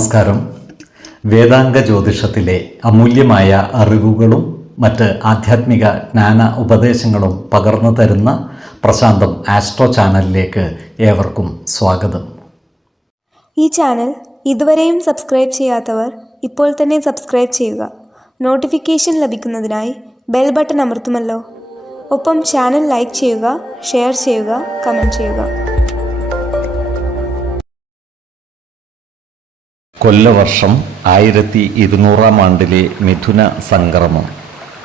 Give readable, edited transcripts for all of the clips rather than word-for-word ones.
നമസ്കാരം. വേദാംഗ ജ്യോതിഷത്തിലെ അമൂല്യമായ അറിവുകളും മറ്റ് ആധ്യാത്മിക ജ്ഞാന ഉപദേശങ്ങളും പകർന്നു തരുന്ന പ്രശാന്തം ആസ്ട്രോ ചാനലിലേക്ക് ഏവർക്കും സ്വാഗതം. ഈ ചാനൽ ഇതുവരെയും സബ്സ്ക്രൈബ് ചെയ്യാത്തവർ ഇപ്പോൾ തന്നെ സബ്സ്ക്രൈബ് ചെയ്യുക. നോട്ടിഫിക്കേഷൻ ലഭിക്കുന്നതിനായി ബെൽ ബട്ടൺ അമർത്തുമല്ലോ. ഒപ്പം ചാനൽ ലൈക്ക് ചെയ്യുക, ഷെയർ ചെയ്യുക, കമൻറ്റ് ചെയ്യുക. കൊല്ലവർഷം 1200 മിഥുന സംക്രമം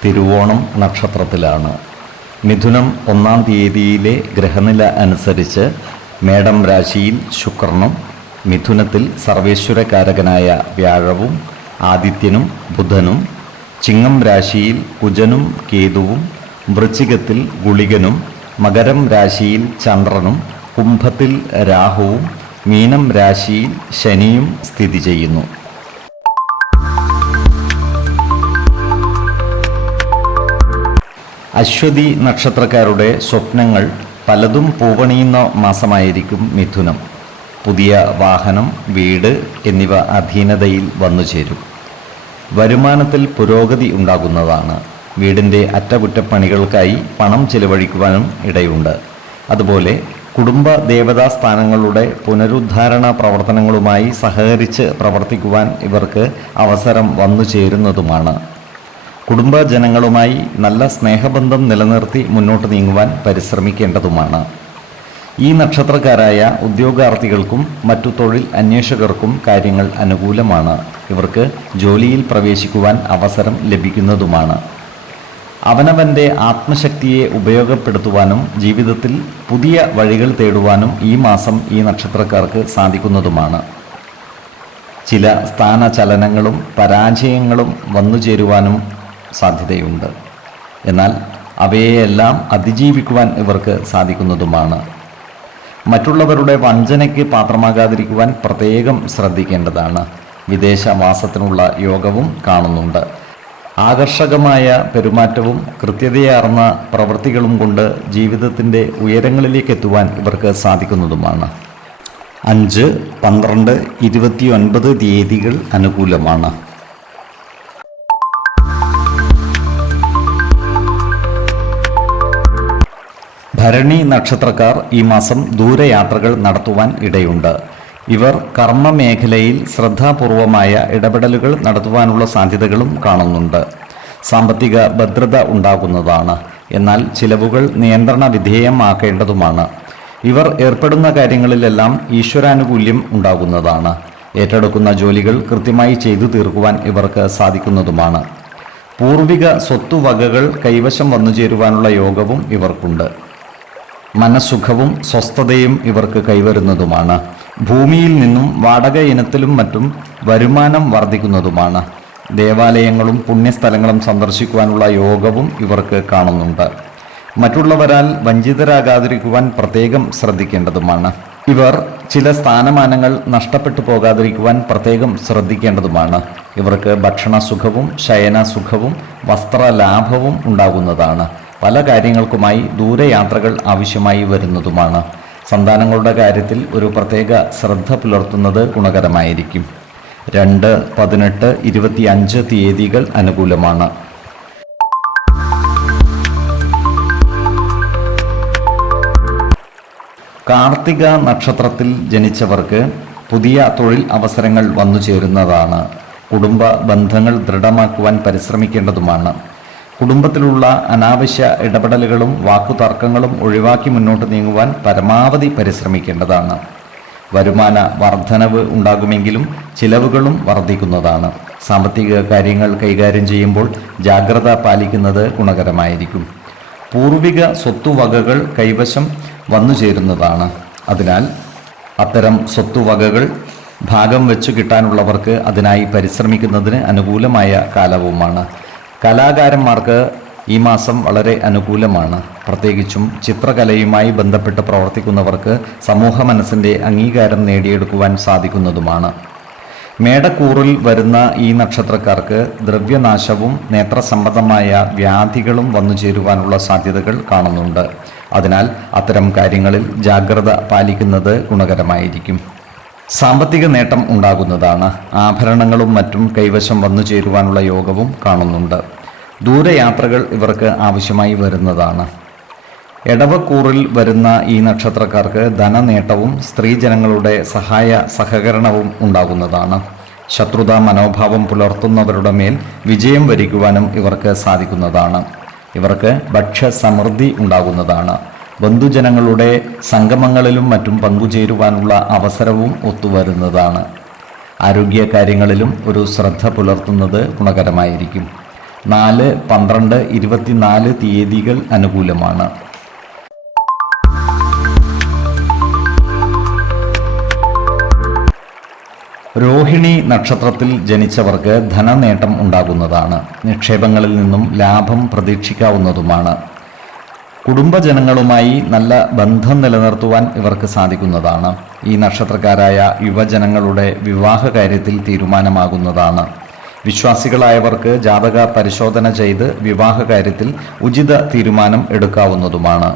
തിരുവോണം നക്ഷത്രത്തിലാണ്. മിഥുനം 1-ാം തീയതിയിലെ ഗ്രഹനില അനുസരിച്ച് മേടം രാശിയിൽ ശുക്രനും, മിഥുനത്തിൽ സർവേശ്വരകാരകനായ വ്യാഴവും ആദിത്യനും ബുധനും, ചിങ്ങം രാശിയിൽ കുജനും കേതുവും, വൃശ്ചികത്തിൽ ഗുളികനും, മകരം രാശിയിൽ ചന്ദ്രനും, കുംഭത്തിൽ രാഹുവും, മീനം രാശിയിൽ ശനിയും സ്ഥിതി ചെയ്യുന്നു. അശ്വതി നക്ഷത്രക്കാരുടെ സ്വപ്നങ്ങൾ പലതും പൂവണിയുന്ന മാസമായിരിക്കും മിഥുനം. പുതിയ വാഹനം, വീട് എന്നിവ അധീനതയിൽ വന്നുചേരും. വരുമാനത്തിൽ പുരോഗതി ഉണ്ടാകുന്നതാണ്. വീടിൻ്റെ അറ്റകുറ്റപ്പണികൾക്കായി പണം ചെലവഴിക്കുവാനും ഇടയുണ്ട്. അതുപോലെ കുടുംബ ദേവതാ സ്ഥാനങ്ങളുടെ പുനരുദ്ധാരണ പ്രവർത്തനങ്ങളുമായി സഹകരിച്ച് പ്രവർത്തിക്കുവാൻ ഇവർക്ക് അവസരം വന്നു ചേരുന്നതുമാണ്. കുടുംബജനങ്ങളുമായി നല്ല സ്നേഹബന്ധം നിലനിർത്തി മുന്നോട്ട് നീങ്ങുവാൻ പരിശ്രമിക്കേണ്ടതുമാണ്. ഈ നക്ഷത്രക്കാരായ ഉദ്യോഗാർത്ഥികൾക്കും മറ്റു തൊഴിൽ അന്വേഷകർക്കും കാര്യങ്ങൾ അനുകൂലമാണ്. ഇവർക്ക് ജോലിയിൽ പ്രവേശിക്കുവാൻ അവസരം ലഭിക്കുന്നതുമാണ്. അവനവൻ്റെ ആത്മശക്തിയെ ഉപയോഗപ്പെടുത്തുവാനും ജീവിതത്തിൽ പുതിയ വഴികൾ തേടുവാനും ഈ മാസം ഈ നക്ഷത്രക്കാർക്ക് സാധിക്കുന്നതുമാണ്. ചില സ്ഥാനചലനങ്ങളും പരാജയങ്ങളും വന്നുചേരുവാനും സാധ്യതയുണ്ട്. എന്നാൽ അവയെല്ലാം അതിജീവിക്കുവാൻ ഇവർക്ക് സാധിക്കുന്നതുമാണ്. മറ്റുള്ളവരുടെ വഞ്ചനയ്ക്ക് പാത്രമാകാതിരിക്കുവാൻ പ്രത്യേകം ശ്രദ്ധിക്കേണ്ടതാണ്. വിദേശവാസത്തിനുള്ള യോഗവും കാണുന്നുണ്ട്. ആകർഷകമായ പെരുമാറ്റവും കൃത്യതയാർന്ന പ്രവൃത്തികളും കൊണ്ട് ജീവിതത്തിൻ്റെ ഉയരങ്ങളിലേക്ക് എത്തുവാൻ ഇവർക്ക് സാധിക്കുന്നതുമാണ്. 5, 12, 29 തീയതികൾ അനുകൂലമാണ്. ഭരണി നക്ഷത്രക്കാർ ഈ മാസം ദൂരയാത്രകൾ നടത്തുവാൻ ഇടയുണ്ട്. ഇവർ കർമ്മമേഖലയിൽ ശ്രദ്ധാപൂർവമായ ഇടപെടലുകൾ നടത്തുവാനുള്ള സാധ്യതകളും കാണുന്നുണ്ട്. സാമ്പത്തിക ഭദ്രത ഉണ്ടാകുന്നതാണ്. എന്നാൽ ചിലവുകൾ നിയന്ത്രണ വിധേയമാക്കേണ്ടതുമാണ്. ഇവർ ഏർപ്പെടുന്ന കാര്യങ്ങളിലെല്ലാം ഈശ്വരാനുകൂല്യം ഉണ്ടാകുന്നതാണ്. ഏറ്റെടുക്കുന്ന ജോലികൾ കൃത്യമായി ചെയ്തു തീർക്കുവാൻ ഇവർക്ക് സാധിക്കുന്നതുമാണ്. പൂർവിക സ്വത്തുവകകൾ കൈവശം വന്നു ചേരുവാനുള്ള യോഗവും ഇവർക്കുണ്ട്. മനസ്സുഖവും സ്വസ്ഥതയും ഇവർക്ക് കൈവരുന്നതുമാണ്. ഭൂമിയിൽ നിന്നും വാടക ഇനത്തിലും മറ്റും വരുമാനം വർദ്ധിക്കുന്നതുമാണ്. ദേവാലയങ്ങളും പുണ്യസ്ഥലങ്ങളും സന്ദർശിക്കുവാനുള്ള യോഗവും ഇവർക്ക് കാണുന്നുണ്ട്. മറ്റുള്ളവരാൽ വഞ്ചിതരാകാതിരിക്കുവാൻ പ്രത്യേകം ശ്രദ്ധിക്കേണ്ടതുമാണ്. ഇവർ ചില സ്ഥാനമാനങ്ങൾ നഷ്ടപ്പെട്ടു പോകാതിരിക്കുവാൻ പ്രത്യേകം ശ്രദ്ധിക്കേണ്ടതുമാണ്. ഇവർക്ക് ഭക്ഷണസുഖവും ശയനസുഖവും വസ്ത്രലാഭവും ഉണ്ടാകുന്നതാണ്. പല കാര്യങ്ങൾക്കുമായി ദൂരയാത്രകൾ ആവശ്യമായി വരുന്നതുമാണ്. സന്താനങ്ങളുടെ കാര്യത്തിൽ ഒരു പ്രത്യേക ശ്രദ്ധ പുലർത്തുന്നത് ഗുണകരമായിരിക്കും. 2, 18, 25 തീയതികൾ അനുകൂലമാണ്. കാർത്തിക നക്ഷത്രത്തിൽ ജനിച്ചവർക്ക് പുതിയ തൊഴിൽ അവസരങ്ങൾ വന്നു ചേരുന്നതാണ്. കുടുംബ ബന്ധങ്ങൾ ദൃഢമാക്കുവാൻ പരിശ്രമിക്കേണ്ടതുമാണ്. കുടുംബത്തിലുള്ള അനാവശ്യ ഇടപെടലുകളും വാക്കുതർക്കങ്ങളും ഒഴിവാക്കി മുന്നോട്ട് നീങ്ങുവാൻ പരമാവധി പരിശ്രമിക്കേണ്ടതാണ്. വരുമാന വർധനവ് ഉണ്ടാകുമെങ്കിലും ചിലവുകളും വർദ്ധിക്കുന്നതാണ്. സാമ്പത്തിക കാര്യങ്ങൾ കൈകാര്യം ചെയ്യുമ്പോൾ ജാഗ്രത പാലിക്കുന്നത് ഗുണകരമായിരിക്കും. പൂർവിക സ്വത്തുവകകൾ കൈവശം വന്നു ചേരുന്നതാണ്. അതിനാൽ അത്തരം സ്വത്തുവകകൾ ഭാഗം വെച്ചു കിട്ടാനുള്ളവർക്ക് അതിനായി പരിശ്രമിക്കുന്നതിന് അനുകൂലമായ കാലവുമാണ്. കലാകാരന്മാർക്ക് ഈ മാസം വളരെ അനുകൂലമാണ്. പ്രത്യേകിച്ചും ചിത്രകലയുമായി ബന്ധപ്പെട്ട് പ്രവർത്തിക്കുന്നവർക്ക് സമൂഹ മനസ്സിൻ്റെ അംഗീകാരം നേടിയെടുക്കുവാൻ സാധിക്കുന്നതുമാണ്. മേടക്കൂറിൽ വരുന്ന ഈ നക്ഷത്രക്കാർക്ക് ദ്രവ്യനാശവും നേത്രസംബന്ധമായ വ്യാധികളും വന്നു ചേരുവാനുള്ള സാധ്യതകൾ കാണുന്നുണ്ട്. അതിനാൽ അത്തരം കാര്യങ്ങളിൽ ജാഗ്രത പാലിക്കുന്നത് ഗുണകരമായിരിക്കും. സാമ്പത്തിക നേട്ടം ഉണ്ടാകുന്നതാണ്. ആഭരണങ്ങളും മറ്റും കൈവശം വന്നു ചേരുവാനുള്ള യോഗവും കാണുന്നുണ്ട്. ദൂരയാത്രകൾ ഇവർക്ക് ആവശ്യമായി വരുന്നതാണ്. എടവക്കൂറിൽ വരുന്ന ഈ നക്ഷത്രക്കാർക്ക് ധനനേട്ടവും സ്ത്രീജനങ്ങളുടെ സഹകരണവും ഉണ്ടാകുന്നതാണ്. ശത്രുതാ മനോഭാവം പുലർത്തുന്നവരുടെ മേൽ വിജയം വരിക്കുവാനും ഇവർക്ക് സാധിക്കുന്നതാണ്. ഇവർക്ക് ഭക്ഷ്യസമൃദ്ധി ഉണ്ടാകുന്നതാണ്. ബന്ധുജനങ്ങളുടെ സംഗമങ്ങളിലും മറ്റും പങ്കുചേരുവാനുള്ള അവസരവും ഒത്തുവരുന്നതാണ്. ആരോഗ്യകാര്യങ്ങളിലും ഒരു ശ്രദ്ധ പുലർത്തുന്നത് ഗുണകരമായിരിക്കും. 4, 12, 24 തീയതികൾ അനുകൂലമാണ്. രോഹിണി നക്ഷത്രത്തിൽ ജനിച്ചവർക്ക് ധനനേട്ടം ഉണ്ടാകുന്നതാണ്. നിക്ഷേപങ്ങളിൽ നിന്നും ലാഭം പ്രതീക്ഷിക്കാവുന്നതുമാണ്. കുടുംബജനങ്ങളുമായി നല്ല ബന്ധം നിലനിർത്തുവാൻ ഇവർക്ക് സാധിക്കുന്നതാണ്. ഈ നക്ഷത്രക്കാരായ യുവജനങ്ങളുടെ വിവാഹ കാര്യത്തിൽ തീരുമാനമാകുന്നതാണ്. വിശ്വാസികളായവർക്ക് ജാതക പരിശോധന ചെയ്ത് വിവാഹ കാര്യത്തിൽ ഉചിത തീരുമാനം എടുക്കാവുന്നതുമാണ്.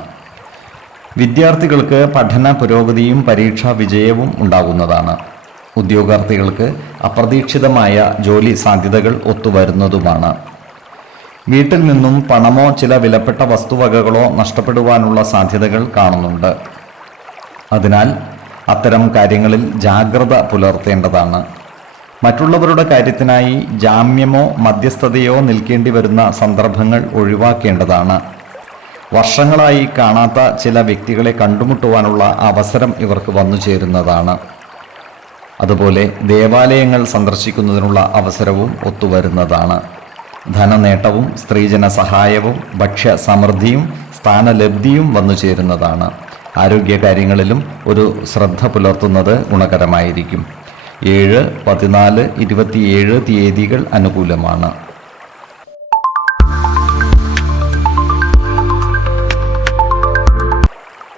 വിദ്യാർത്ഥികൾക്ക് പഠന പുരോഗതിയും പരീക്ഷാ വിജയവും ഉണ്ടാകുന്നതാണ്. ഉദ്യോഗാർത്ഥികൾക്ക് അപ്രതീക്ഷിതമായ ജോലി സാധ്യതകൾ ഒത്തുവരുന്നതുമാണ്. വീട്ടിൽ നിന്നും പണമോ ചില വിലപ്പെട്ട വസ്തുവകകളോ നഷ്ടപ്പെടുവാനുള്ള സാധ്യതകൾ കാണുന്നുണ്ട്. അതിനാൽ അത്തരം കാര്യങ്ങളിൽ ജാഗ്രത പുലർത്തേണ്ടതാണ്. മറ്റുള്ളവരുടെ കാര്യത്തിനായി ജാമ്യമോ മധ്യസ്ഥതയോ നിൽക്കേണ്ടി വരുന്ന സന്ദർഭങ്ങൾ ഒഴിവാക്കേണ്ടതാണ്. വർഷങ്ങളായി കാണാത്ത ചില വ്യക്തികളെ കണ്ടുമുട്ടുവാനുള്ള അവസരം ഇവർക്ക് വന്നു ചേരുന്നതാണ്. അതുപോലെ ദേവാലയങ്ങൾ സന്ദർശിക്കുന്നതിനുള്ള അവസരവും ഒത്തുവരുന്നതാണ്. ധനനേട്ടവും സ്ത്രീജന സഹായവും ഭക്ഷ്യ സമൃദ്ധിയും സ്ഥാനലബ്ധിയും വന്നു ചേരുന്നതാണ്. ആരോഗ്യകാര്യങ്ങളിലും ഒരു ശ്രദ്ധ പുലർത്തുന്നത് ഗുണകരമായിരിക്കും. 7, 14, 27 തീയതികൾ അനുകൂലമാണ്.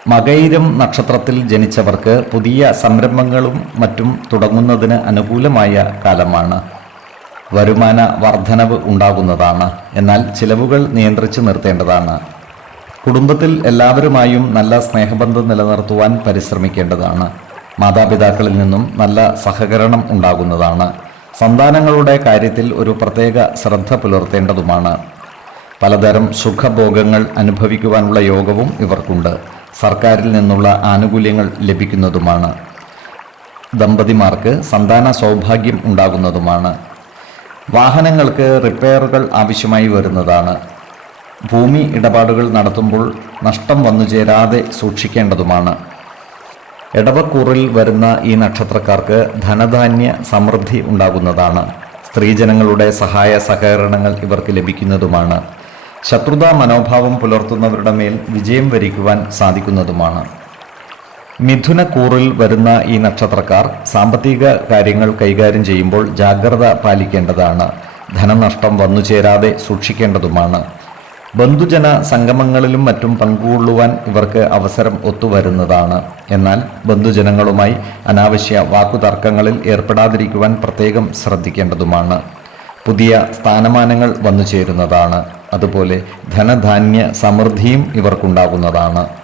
മകയിരം നക്ഷത്രത്തിൽ ജനിച്ചവർക്ക് പുതിയ സംരംഭങ്ങളും മറ്റും തുടങ്ങുന്നതിന് അനുകൂലമായ കാലമാണ്. വരുമാന വർധനവ് ഉണ്ടാകുന്നതാണ്. എന്നാൽ ചിലവുകൾ നിയന്ത്രിച്ചു നിർത്തേണ്ടതാണ്. കുടുംബത്തിൽ എല്ലാവരുമായും നല്ല സ്നേഹബന്ധം നിലനിർത്തുവാൻ പരിശ്രമിക്കേണ്ടതാണ്. മാതാപിതാക്കളിൽ നിന്നും നല്ല സഹകരണം ഉണ്ടാകുന്നതാണ്. സന്താനങ്ങളുടെ കാര്യത്തിൽ ഒരു പ്രത്യേക ശ്രദ്ധ പുലർത്തേണ്ടതുമാണ്. പലതരം സുഖഭോഗങ്ങൾ അനുഭവിക്കുവാനുള്ള യോഗവും ഇവർക്കുണ്ട്. സർക്കാരിൽ നിന്നുള്ള ആനുകൂല്യങ്ങൾ ലഭിക്കുന്നതുമാണ്. ദമ്പതിമാർക്ക് സന്താന സൗഭാഗ്യം ഉണ്ടാകുന്നതുമാണ്. വാഹനങ്ങൾക്ക് റിപ്പയറുകൾ ആവശ്യമായി വരുന്നതാണ്. ഭൂമി ഇടപാടുകൾ നടത്തുമ്പോൾ നഷ്ടം വന്നു ചേരാതെ സൂക്ഷിക്കേണ്ടതുമാണ്. എടവക്കൂറിൽ വരുന്ന ഈ നക്ഷത്രക്കാർക്ക് ധനധാന്യ സമൃദ്ധി ഉണ്ടാകുന്നതാണ്. സ്ത്രീജനങ്ങളുടെ സഹായ സഹകരണങ്ങൾ ഇവർക്ക് ലഭിക്കുന്നതുമാണ്. ശത്രുതാ മനോഭാവം പുലർത്തുന്നവരുടെ മേൽ വിജയം വരിക്കുവാൻ സാധിക്കുന്നതുമാണ്. മിഥുനക്കൂറിൽ വരുന്ന ഈ നക്ഷത്രക്കാർ സാമ്പത്തിക കാര്യങ്ങൾ കൈകാര്യം ചെയ്യുമ്പോൾ ജാഗ്രത പാലിക്കേണ്ടതാണ്. ധനനഷ്ടം വന്നു ചേരാതെ സൂക്ഷിക്കേണ്ടതുമാണ്. ബന്ധുജന സംഗമങ്ങളിലും മറ്റും പങ്കുകൊള്ളുവാൻ ഇവർക്ക് അവസരം ഒത്തുവരുന്നതാണ്. എന്നാൽ ബന്ധുജനങ്ങളുമായി അനാവശ്യ വാക്കുതർക്കങ്ങളിൽ ഏർപ്പെടാതിരിക്കുവാൻ പ്രത്യേകം ശ്രദ്ധിക്കേണ്ടതുമാണ്. പുതിയ സ്ഥാനമാനങ്ങൾ വന്നു ചേരുന്നതാണ്. അതുപോലെ ധനധാന്യ സമൃദ്ധിയും ഇവർക്കുണ്ടാകുന്നതാണ്.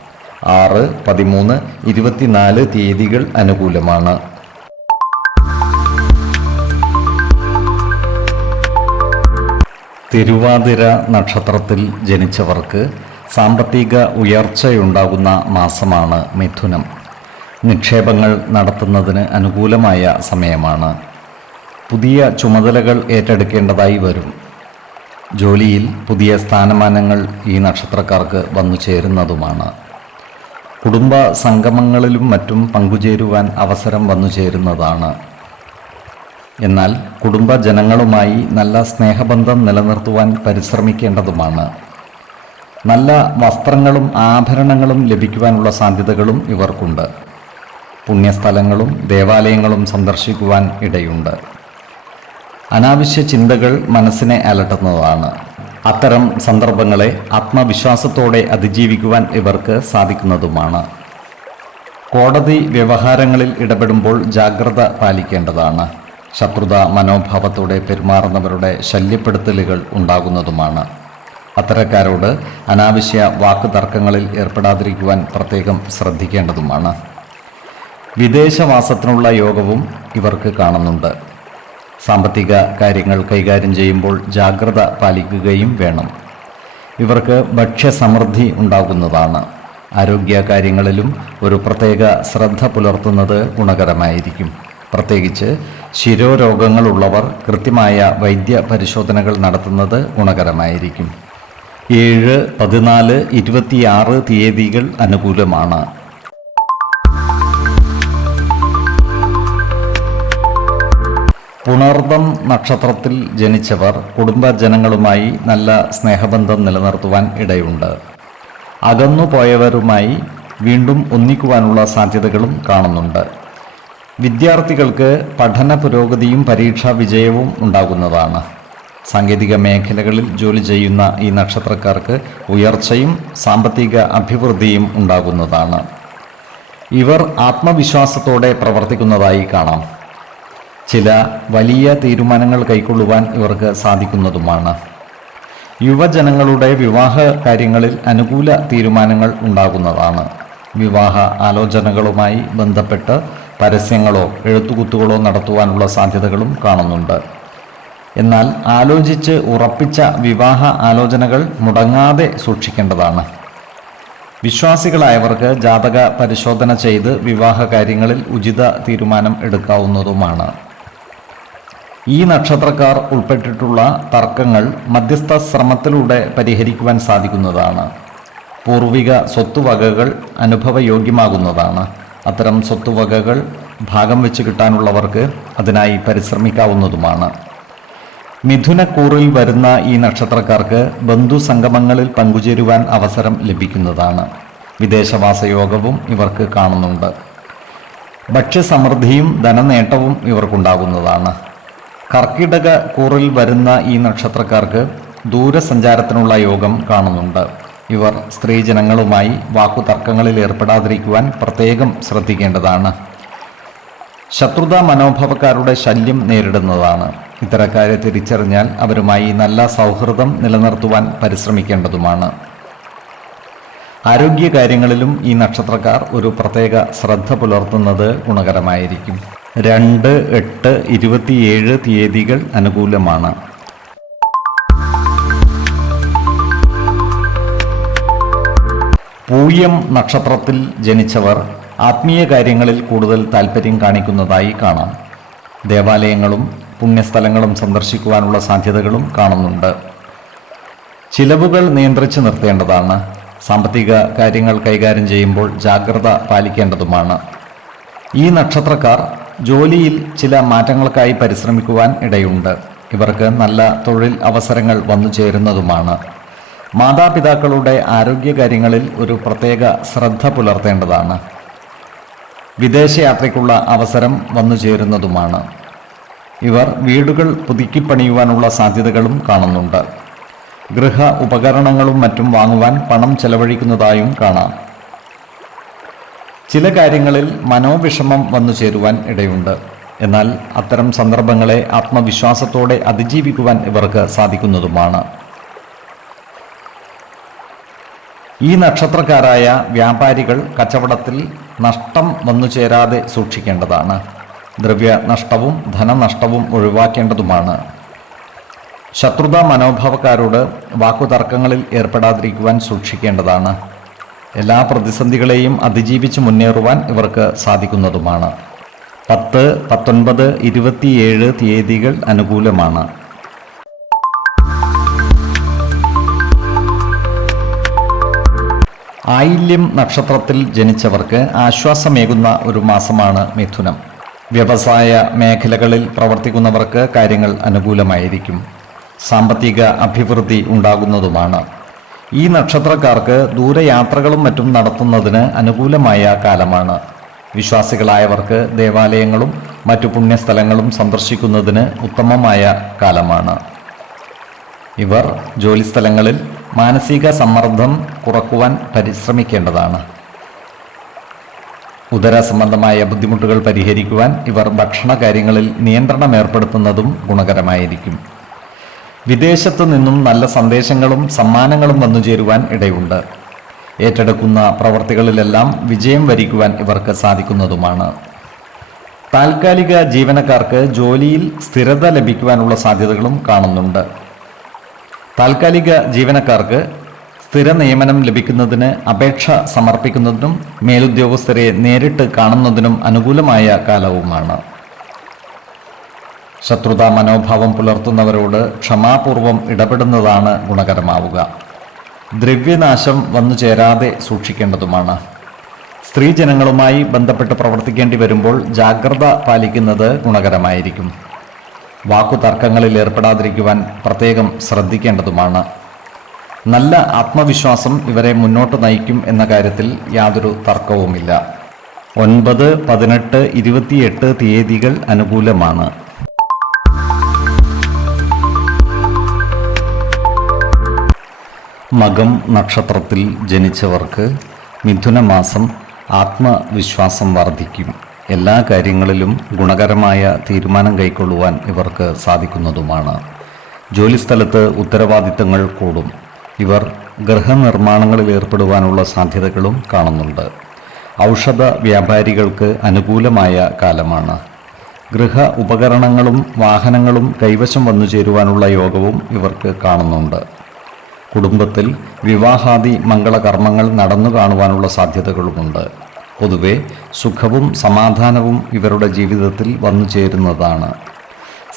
6, 13, 24 തീയതികൾ അനുകൂലമാണ്. തിരുവാതിര നക്ഷത്രത്തിൽ ജനിച്ചവർക്ക് സാമ്പത്തിക ഉയർച്ചയുണ്ടാകുന്ന മാസമാണ് മിഥുനം. നിക്ഷേപങ്ങൾ നടത്തുന്നതിന് അനുകൂലമായ സമയമാണ്. പുതിയ ചുമതലകൾ ഏറ്റെടുക്കേണ്ടതായി വരും. ജോലിയിൽ പുതിയ സ്ഥാനമാനങ്ങൾ ഈ നക്ഷത്രക്കാർക്ക് വന്നു ചേരുന്നതുമാണ്. കുടുംബ സംഗമങ്ങളിലും മറ്റും പങ്കുചേരുവാൻ അവസരം വന്നു ചേരുന്നതാണ്. എന്നാൽ കുടുംബജനങ്ങളുമായി നല്ല സ്നേഹബന്ധം നിലനിർത്തുവാൻ പരിശ്രമിക്കേണ്ടതുമാണ്. നല്ല വസ്ത്രങ്ങളും ആഭരണങ്ങളും ലഭിക്കുവാനുള്ള സാധ്യതകളും ഇവർക്കുണ്ട്. പുണ്യസ്ഥലങ്ങളും ദേവാലയങ്ങളും സന്ദർശിക്കുവാൻ ഇടയുണ്ട്. അനാവശ്യ ചിന്തകൾ മനസ്സിനെ അലട്ടുന്നതാണ്. അത്തരം സന്ദർഭങ്ങളെ ആത്മവിശ്വാസത്തോടെ അതിജീവിക്കുവാൻ ഇവർക്ക് സാധിക്കുന്നതുമാണ്. കോടതി വ്യവഹാരങ്ങളിൽ ഇടപെടുമ്പോൾ ജാഗ്രത പാലിക്കേണ്ടതാണ്. ശത്രുതാ മനോഭാവത്തോടെ പെരുമാറുന്നവരുടെ ശല്യപ്പെടുത്തലുകൾ ഉണ്ടാകുന്നതുമാണ്. അത്തരക്കാരോട് അനാവശ്യ വാക്കുതർക്കങ്ങളിൽ ഏർപ്പെടാതിരിക്കുവാൻ പ്രത്യേകം ശ്രദ്ധിക്കേണ്ടതുമാണ്. വിദേശവാസത്തിനുള്ള യോഗവും ഇവർക്ക് കാണുന്നുണ്ട്. സാമ്പത്തിക കാര്യങ്ങൾ കൈകാര്യം ചെയ്യുമ്പോൾ ജാഗ്രത പാലിക്കുകയും വേണം. ഇവർക്ക് ഭക്ഷ്യസമൃദ്ധി ഉണ്ടാകുന്നതാണ്. ആരോഗ്യ കാര്യങ്ങളിലും ഒരു പ്രത്യേക ശ്രദ്ധ പുലർത്തുന്നത് ഗുണകരമായിരിക്കും. പ്രത്യേകിച്ച് ശിരോരോഗങ്ങളുള്ളവർ കൃത്യമായ വൈദ്യ പരിശോധനകൾ നടത്തുന്നത് ഗുണകരമായിരിക്കും. 7, 14, 26 തീയതികൾ അനുകൂലമാണ്. പുണർദം നക്ഷത്രത്തിൽ ജനിച്ചവർ കുടുംബജനങ്ങളുമായി നല്ല സ്നേഹബന്ധം നിലനിർത്തുവാൻ ഇടയുണ്ട്. അകന്നുപോയവരുമായി വീണ്ടും ഒന്നിക്കുവാനുള്ള സാധ്യതകളും കാണുന്നുണ്ട്. വിദ്യാർത്ഥികൾക്ക് പഠന പുരോഗതിയും പരീക്ഷാ വിജയവും ഉണ്ടാകുന്നതാണ്. സാങ്കേതിക മേഖലകളിൽ ജോലി ചെയ്യുന്ന ഈ നക്ഷത്രക്കാർക്ക് ഉയർച്ചയും സാമ്പത്തിക അഭിവൃദ്ധിയും ഉണ്ടാകുന്നതാണ്. ഇവർ ആത്മവിശ്വാസത്തോടെ പ്രവർത്തിക്കുന്നതായി കാണാം. ചില വലിയ തീരുമാനങ്ങൾ കൈക്കൊള്ളുവാൻ ഇവർക്ക് സാധിക്കുന്നതുമാണ്. യുവജനങ്ങളുടെ വിവാഹ കാര്യങ്ങളിൽ അനുകൂല തീരുമാനങ്ങൾ ഉണ്ടാകുന്നതാണ്. വിവാഹ ആലോചനകളുമായി ബന്ധപ്പെട്ട് പരസ്യങ്ങളോ എഴുത്തുകുത്തുകളോ നടത്തുവാനുള്ള സാധ്യതകളും കാണുന്നുണ്ട്. എന്നാൽ ആലോചിച്ച് ഉറപ്പിച്ച വിവാഹ ആലോചനകൾ മുടങ്ങാതെ സൂക്ഷിക്കേണ്ടതാണ്. വിശ്വാസികളായവർക്ക് ജാതക പരിശോധന ചെയ്ത് വിവാഹ കാര്യങ്ങളിൽ ഉചിത തീരുമാനം എടുക്കാവുന്നതുമാണ്. ഈ നക്ഷത്രക്കാർ ഉൾപ്പെട്ടിട്ടുള്ള തർക്കങ്ങൾ മധ്യസ്ഥ ശ്രമത്തിലൂടെ പരിഹരിക്കുവാൻ സാധിക്കുന്നതാണ്. പൂർവിക സ്വത്തുവകകൾ അനുഭവയോഗ്യമാകുന്നതാണ്. അത്തരം സ്വത്തുവകകൾ ഭാഗം വെച്ച് കിട്ടാനുള്ളവർക്ക് അതിനായി പരിശ്രമിക്കാവുന്നതുമാണ്. മിഥുനക്കൂറിൽ വരുന്ന ഈ നക്ഷത്രക്കാർക്ക് ബന്ധുസംഗമങ്ങളിൽ പങ്കുചേരുവാൻ അവസരം ലഭിക്കുന്നതാണ്. വിദേശവാസയോഗവും ഇവർക്ക് കാണുന്നുണ്ട്. ഭക്ഷ്യസമൃദ്ധിയും ധനനേട്ടവും ഇവർക്കുണ്ടാകുന്നതാണ്. കർക്കിടക കൂറിൽ വരുന്ന ഈ നക്ഷത്രക്കാർക്ക് ദൂരസഞ്ചാരത്തിനുള്ള യോഗം കാണുന്നുണ്ട്. ഇവർ സ്ത്രീജനങ്ങളുമായി വാക്കുതർക്കങ്ങളിൽ ഏർപ്പെടാതിരിക്കുവാൻ പ്രത്യേകം ശ്രദ്ധിക്കേണ്ടതാണ്. ശത്രുതാ മനോഭാവക്കാരുടെ ശല്യം നേരിടുന്നതാണ്. ഇത്തരക്കാരെ തിരിച്ചറിഞ്ഞാൽ അവരുമായി നല്ല സൗഹൃദം നിലനിർത്തുവാൻ പരിശ്രമിക്കേണ്ടതുമാണ്. ആരോഗ്യകാര്യങ്ങളിലും ഈ നക്ഷത്രക്കാർ ഒരു പ്രത്യേക ശ്രദ്ധ പുലർത്തുന്നത് ഗുണകരമായിരിക്കും. 2, 8, 27 തീയതികൾ അനുകൂലമാണ്. പൂയം നക്ഷത്രത്തിൽ ജനിച്ചവർ ആത്മീയ കാര്യങ്ങളിൽ കൂടുതൽ താല്പര്യം കാണിക്കുന്നതായി കാണാം. ദേവാലയങ്ങളും പുണ്യസ്ഥലങ്ങളും സന്ദർശിക്കുവാനുള്ള സാധ്യതകളും കാണുന്നുണ്ട്. ചിലവുകൾ നിയന്ത്രിച്ച് നിർത്തേണ്ടതാണ്. സാമ്പത്തിക കാര്യങ്ങൾ കൈകാര്യം ചെയ്യുമ്പോൾ ജാഗ്രത പാലിക്കേണ്ടതുമാണ്. ഈ നക്ഷത്രക്കാർ ജോലിയിൽ ചില മാറ്റങ്ങൾക്കായി പരിശ്രമിക്കുവാൻ ഇടയുണ്ട്. ഇവർക്ക് നല്ല തൊഴിൽ അവസരങ്ങൾ വന്നു ചേരുന്നതുമാണ്. മാതാപിതാക്കളുടെ ആരോഗ്യകാര്യങ്ങളിൽ ഒരു പ്രത്യേക ശ്രദ്ധ പുലർത്തേണ്ടതാണ്. വിദേശയാത്രയ്ക്കുള്ള അവസരം വന്നു ചേരുന്നതുമാണ്. ഇവർ വീടുകൾ പുതുക്കിപ്പണിയുവാനുള്ള സാധ്യതകളും കാണുന്നുണ്ട്. ഗൃഹ ഉപകരണങ്ങളും മറ്റും വാങ്ങുവാൻ പണം ചെലവഴിക്കുന്നതായും കാണാം. ചില കാര്യങ്ങളിൽ മനോവിഷമം വന്നു ചേരുവാൻ ഇടയുണ്ട്. എന്നാൽ അത്തരം സന്ദർഭങ്ങളെ ആത്മവിശ്വാസത്തോടെ അതിജീവിക്കുവാൻ ഇവർക്ക് സാധിക്കുന്നതുമാണ്. ഈ നക്ഷത്രക്കാരായ വ്യാപാരികൾ കച്ചവടത്തിൽ നഷ്ടം വന്നു ചേരാതെ സൂക്ഷിക്കേണ്ടതാണ്. ദ്രവ്യ നഷ്ടവും ധനനഷ്ടവും ഒഴിവാക്കേണ്ടതുമാണ്. ശത്രുതാ മനോഭാവക്കാരോട് വാക്കുതർക്കങ്ങളിൽ ഏർപ്പെടാതിരിക്കുവാൻ സൂക്ഷിക്കേണ്ടതാണ്. എല്ലാ പ്രതിസന്ധികളെയും അതിജീവിച്ച് മുന്നേറുവാൻ ഇവർക്ക് സാധിക്കുന്നതുമാണ്. 10, 19, 27 തീയതികൾ അനുകൂലമാണ്. ആയില്യം നക്ഷത്രത്തിൽ ജനിച്ചവർക്ക് ആശ്വാസമേകുന്ന ഒരു മാസമാണ് മിഥുനം. വ്യവസായ മേഖലകളിൽ പ്രവർത്തിക്കുന്നവർക്ക് കാര്യങ്ങൾ അനുകൂലമായിരിക്കും. സാമ്പത്തിക അഭിവൃദ്ധി ഉണ്ടാകുന്നതുമാണ്. ഈ നക്ഷത്രക്കാർക്ക് ദൂരയാത്രകളും മറ്റും നടത്തുന്നതിന് അനുകൂലമായ കാലമാണ്. വിശ്വാസികളായവർക്ക് ദേവാലയങ്ങളും മറ്റു പുണ്യസ്ഥലങ്ങളും സന്ദർശിക്കുന്നതിന് ഉത്തമമായ കാലമാണ്. ഇവർ ജോലിസ്ഥലങ്ങളിൽ മാനസിക സമ്മർദ്ദം കുറക്കുവാൻ പരിശ്രമിക്കേണ്ടതാണ്. ഉദര സംബന്ധമായ ബുദ്ധിമുട്ടുകൾ പരിഹരിക്കുവാൻ ഇവർ ഭക്ഷണ കാര്യങ്ങളിൽ നിയന്ത്രണം ഏർപ്പെടുത്തുന്നതും ഗുണകരമായിരിക്കും. വിദേശത്തു നിന്നും നല്ല സന്ദേശങ്ങളും സമ്മാനങ്ങളും വന്നു ചേരുവാൻ ഇടയുണ്ട്. ഏറ്റെടുക്കുന്ന പ്രവർത്തികളിലെല്ലാം വിജയം വരിക്കുവാൻ ഇവർക്ക് സാധിക്കുന്നതുമാണ്. താൽക്കാലിക ജീവനക്കാർക്ക് ജോലിയിൽ സ്ഥിരത ലഭിക്കുവാനുള്ള സാധ്യതകളും കാണുന്നുണ്ട്. താൽക്കാലിക ജീവനക്കാർക്ക് സ്ഥിര നിയമനം ലഭിക്കുന്നതിന് അപേക്ഷ സമർപ്പിക്കുന്നതിനും മേലുദ്യോഗസ്ഥരെ നേരിട്ട് കാണുന്നതിനും അനുകൂലമായ കാലവുമാണ്. ശത്രുതാ മനോഭാവം പുലർത്തുന്നവരോട് ക്ഷമാപൂർവം ഇടപെടുന്നതാണ് ഗുണകരമാവുക. ദ്രവ്യനാശം വന്നു ചേരാതെ സൂക്ഷിക്കേണ്ടതുമാണ്. സ്ത്രീജനങ്ങളുമായി ബന്ധപ്പെട്ട് പ്രവർത്തിക്കേണ്ടി വരുമ്പോൾ ജാഗ്രത പാലിക്കുന്നത് ഗുണകരമായിരിക്കും. വാക്കുതർക്കങ്ങളിൽ ഏർപ്പെടാതിരിക്കുവാൻ പ്രത്യേകം ശ്രദ്ധിക്കേണ്ടതുമാണ്. നല്ല ആത്മവിശ്വാസം ഇവരെ മുന്നോട്ട് നയിക്കും എന്ന കാര്യത്തിൽ യാതൊരു തർക്കവുമില്ല. 9, 18, 28 തീയതികൾ അനുകൂലമാണ്. മകം നക്ഷത്രത്തിൽ ജനിച്ചവർക്ക് മിഥുനമാസം ആത്മവിശ്വാസം വർദ്ധിക്കും. എല്ലാ കാര്യങ്ങളിലും ഗുണകരമായ തീരുമാനം കൈക്കൊള്ളുവാൻ ഇവർക്ക് സാധിക്കുന്നതുമാണ്. ജോലിസ്ഥലത്ത് ഉത്തരവാദിത്തങ്ങൾ കൂടും. ഇവർ ഗൃഹനിർമ്മാണങ്ങളിൽ ഏർപ്പെടുവാനുള്ള സാധ്യതകളും കാണുന്നുണ്ട്. ഔഷധ വ്യാപാരികൾക്ക് അനുകൂലമായ കാലമാണ്. ഗൃഹ ഉപകരണങ്ങളും വാഹനങ്ങളും കൈവശം വന്നു ചേരുവാനുള്ള യോഗവും ഇവർക്ക് കാണുന്നുണ്ട്. കുടുംബത്തിൽ വിവാഹാദി മംഗളകർമ്മങ്ങൾ നടന്നു കാണുവാനുള്ള സാധ്യതകളുമുണ്ട്. പൊതുവെ സുഖവും സമാധാനവും ഇവരുടെ ജീവിതത്തിൽ വന്നു ചേരുന്നതാണ്.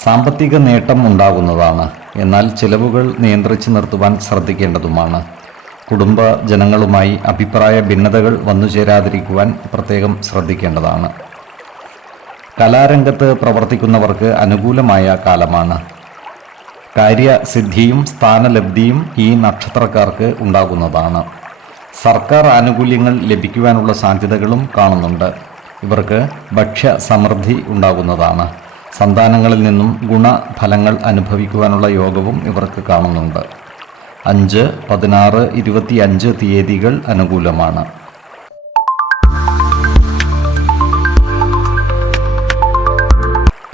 സാമ്പത്തിക നേട്ടം ഉണ്ടാകുന്നതാണ്. എന്നാൽ ചിലവുകൾ നിയന്ത്രിച്ച് നിർത്തുവാൻ ശ്രദ്ധിക്കേണ്ടതുമാണ്. കുടുംബ ജനങ്ങളുമായി അഭിപ്രായ ഭിന്നതകൾ വന്നു ചേരാതിരിക്കുവാൻ പ്രത്യേകം ശ്രദ്ധിക്കേണ്ടതാണ്. കലാരംഗത്ത് പ്രവർത്തിക്കുന്നവർക്ക് അനുകൂലമായ കാലമാണ്. കാര്യസിദ്ധിയും സ്ഥാനലബ്ധിയും ഈ നക്ഷത്രക്കാർക്ക് ഉണ്ടാകുന്നതാണ്. സർക്കാർ ആനുകൂല്യങ്ങൾ ലഭിക്കുവാനുള്ള സാധ്യതകളും കാണുന്നുണ്ട്. ഇവർക്ക് ഭക്ഷ്യ സമൃദ്ധി ഉണ്ടാകുന്നതാണ്. സന്താനങ്ങളിൽ നിന്നും ഗുണഫലങ്ങൾ അനുഭവിക്കുവാനുള്ള യോഗവും ഇവർക്ക് കാണുന്നുണ്ട്. 5, 16, 25 തീയതികൾ അനുകൂലമാണ്.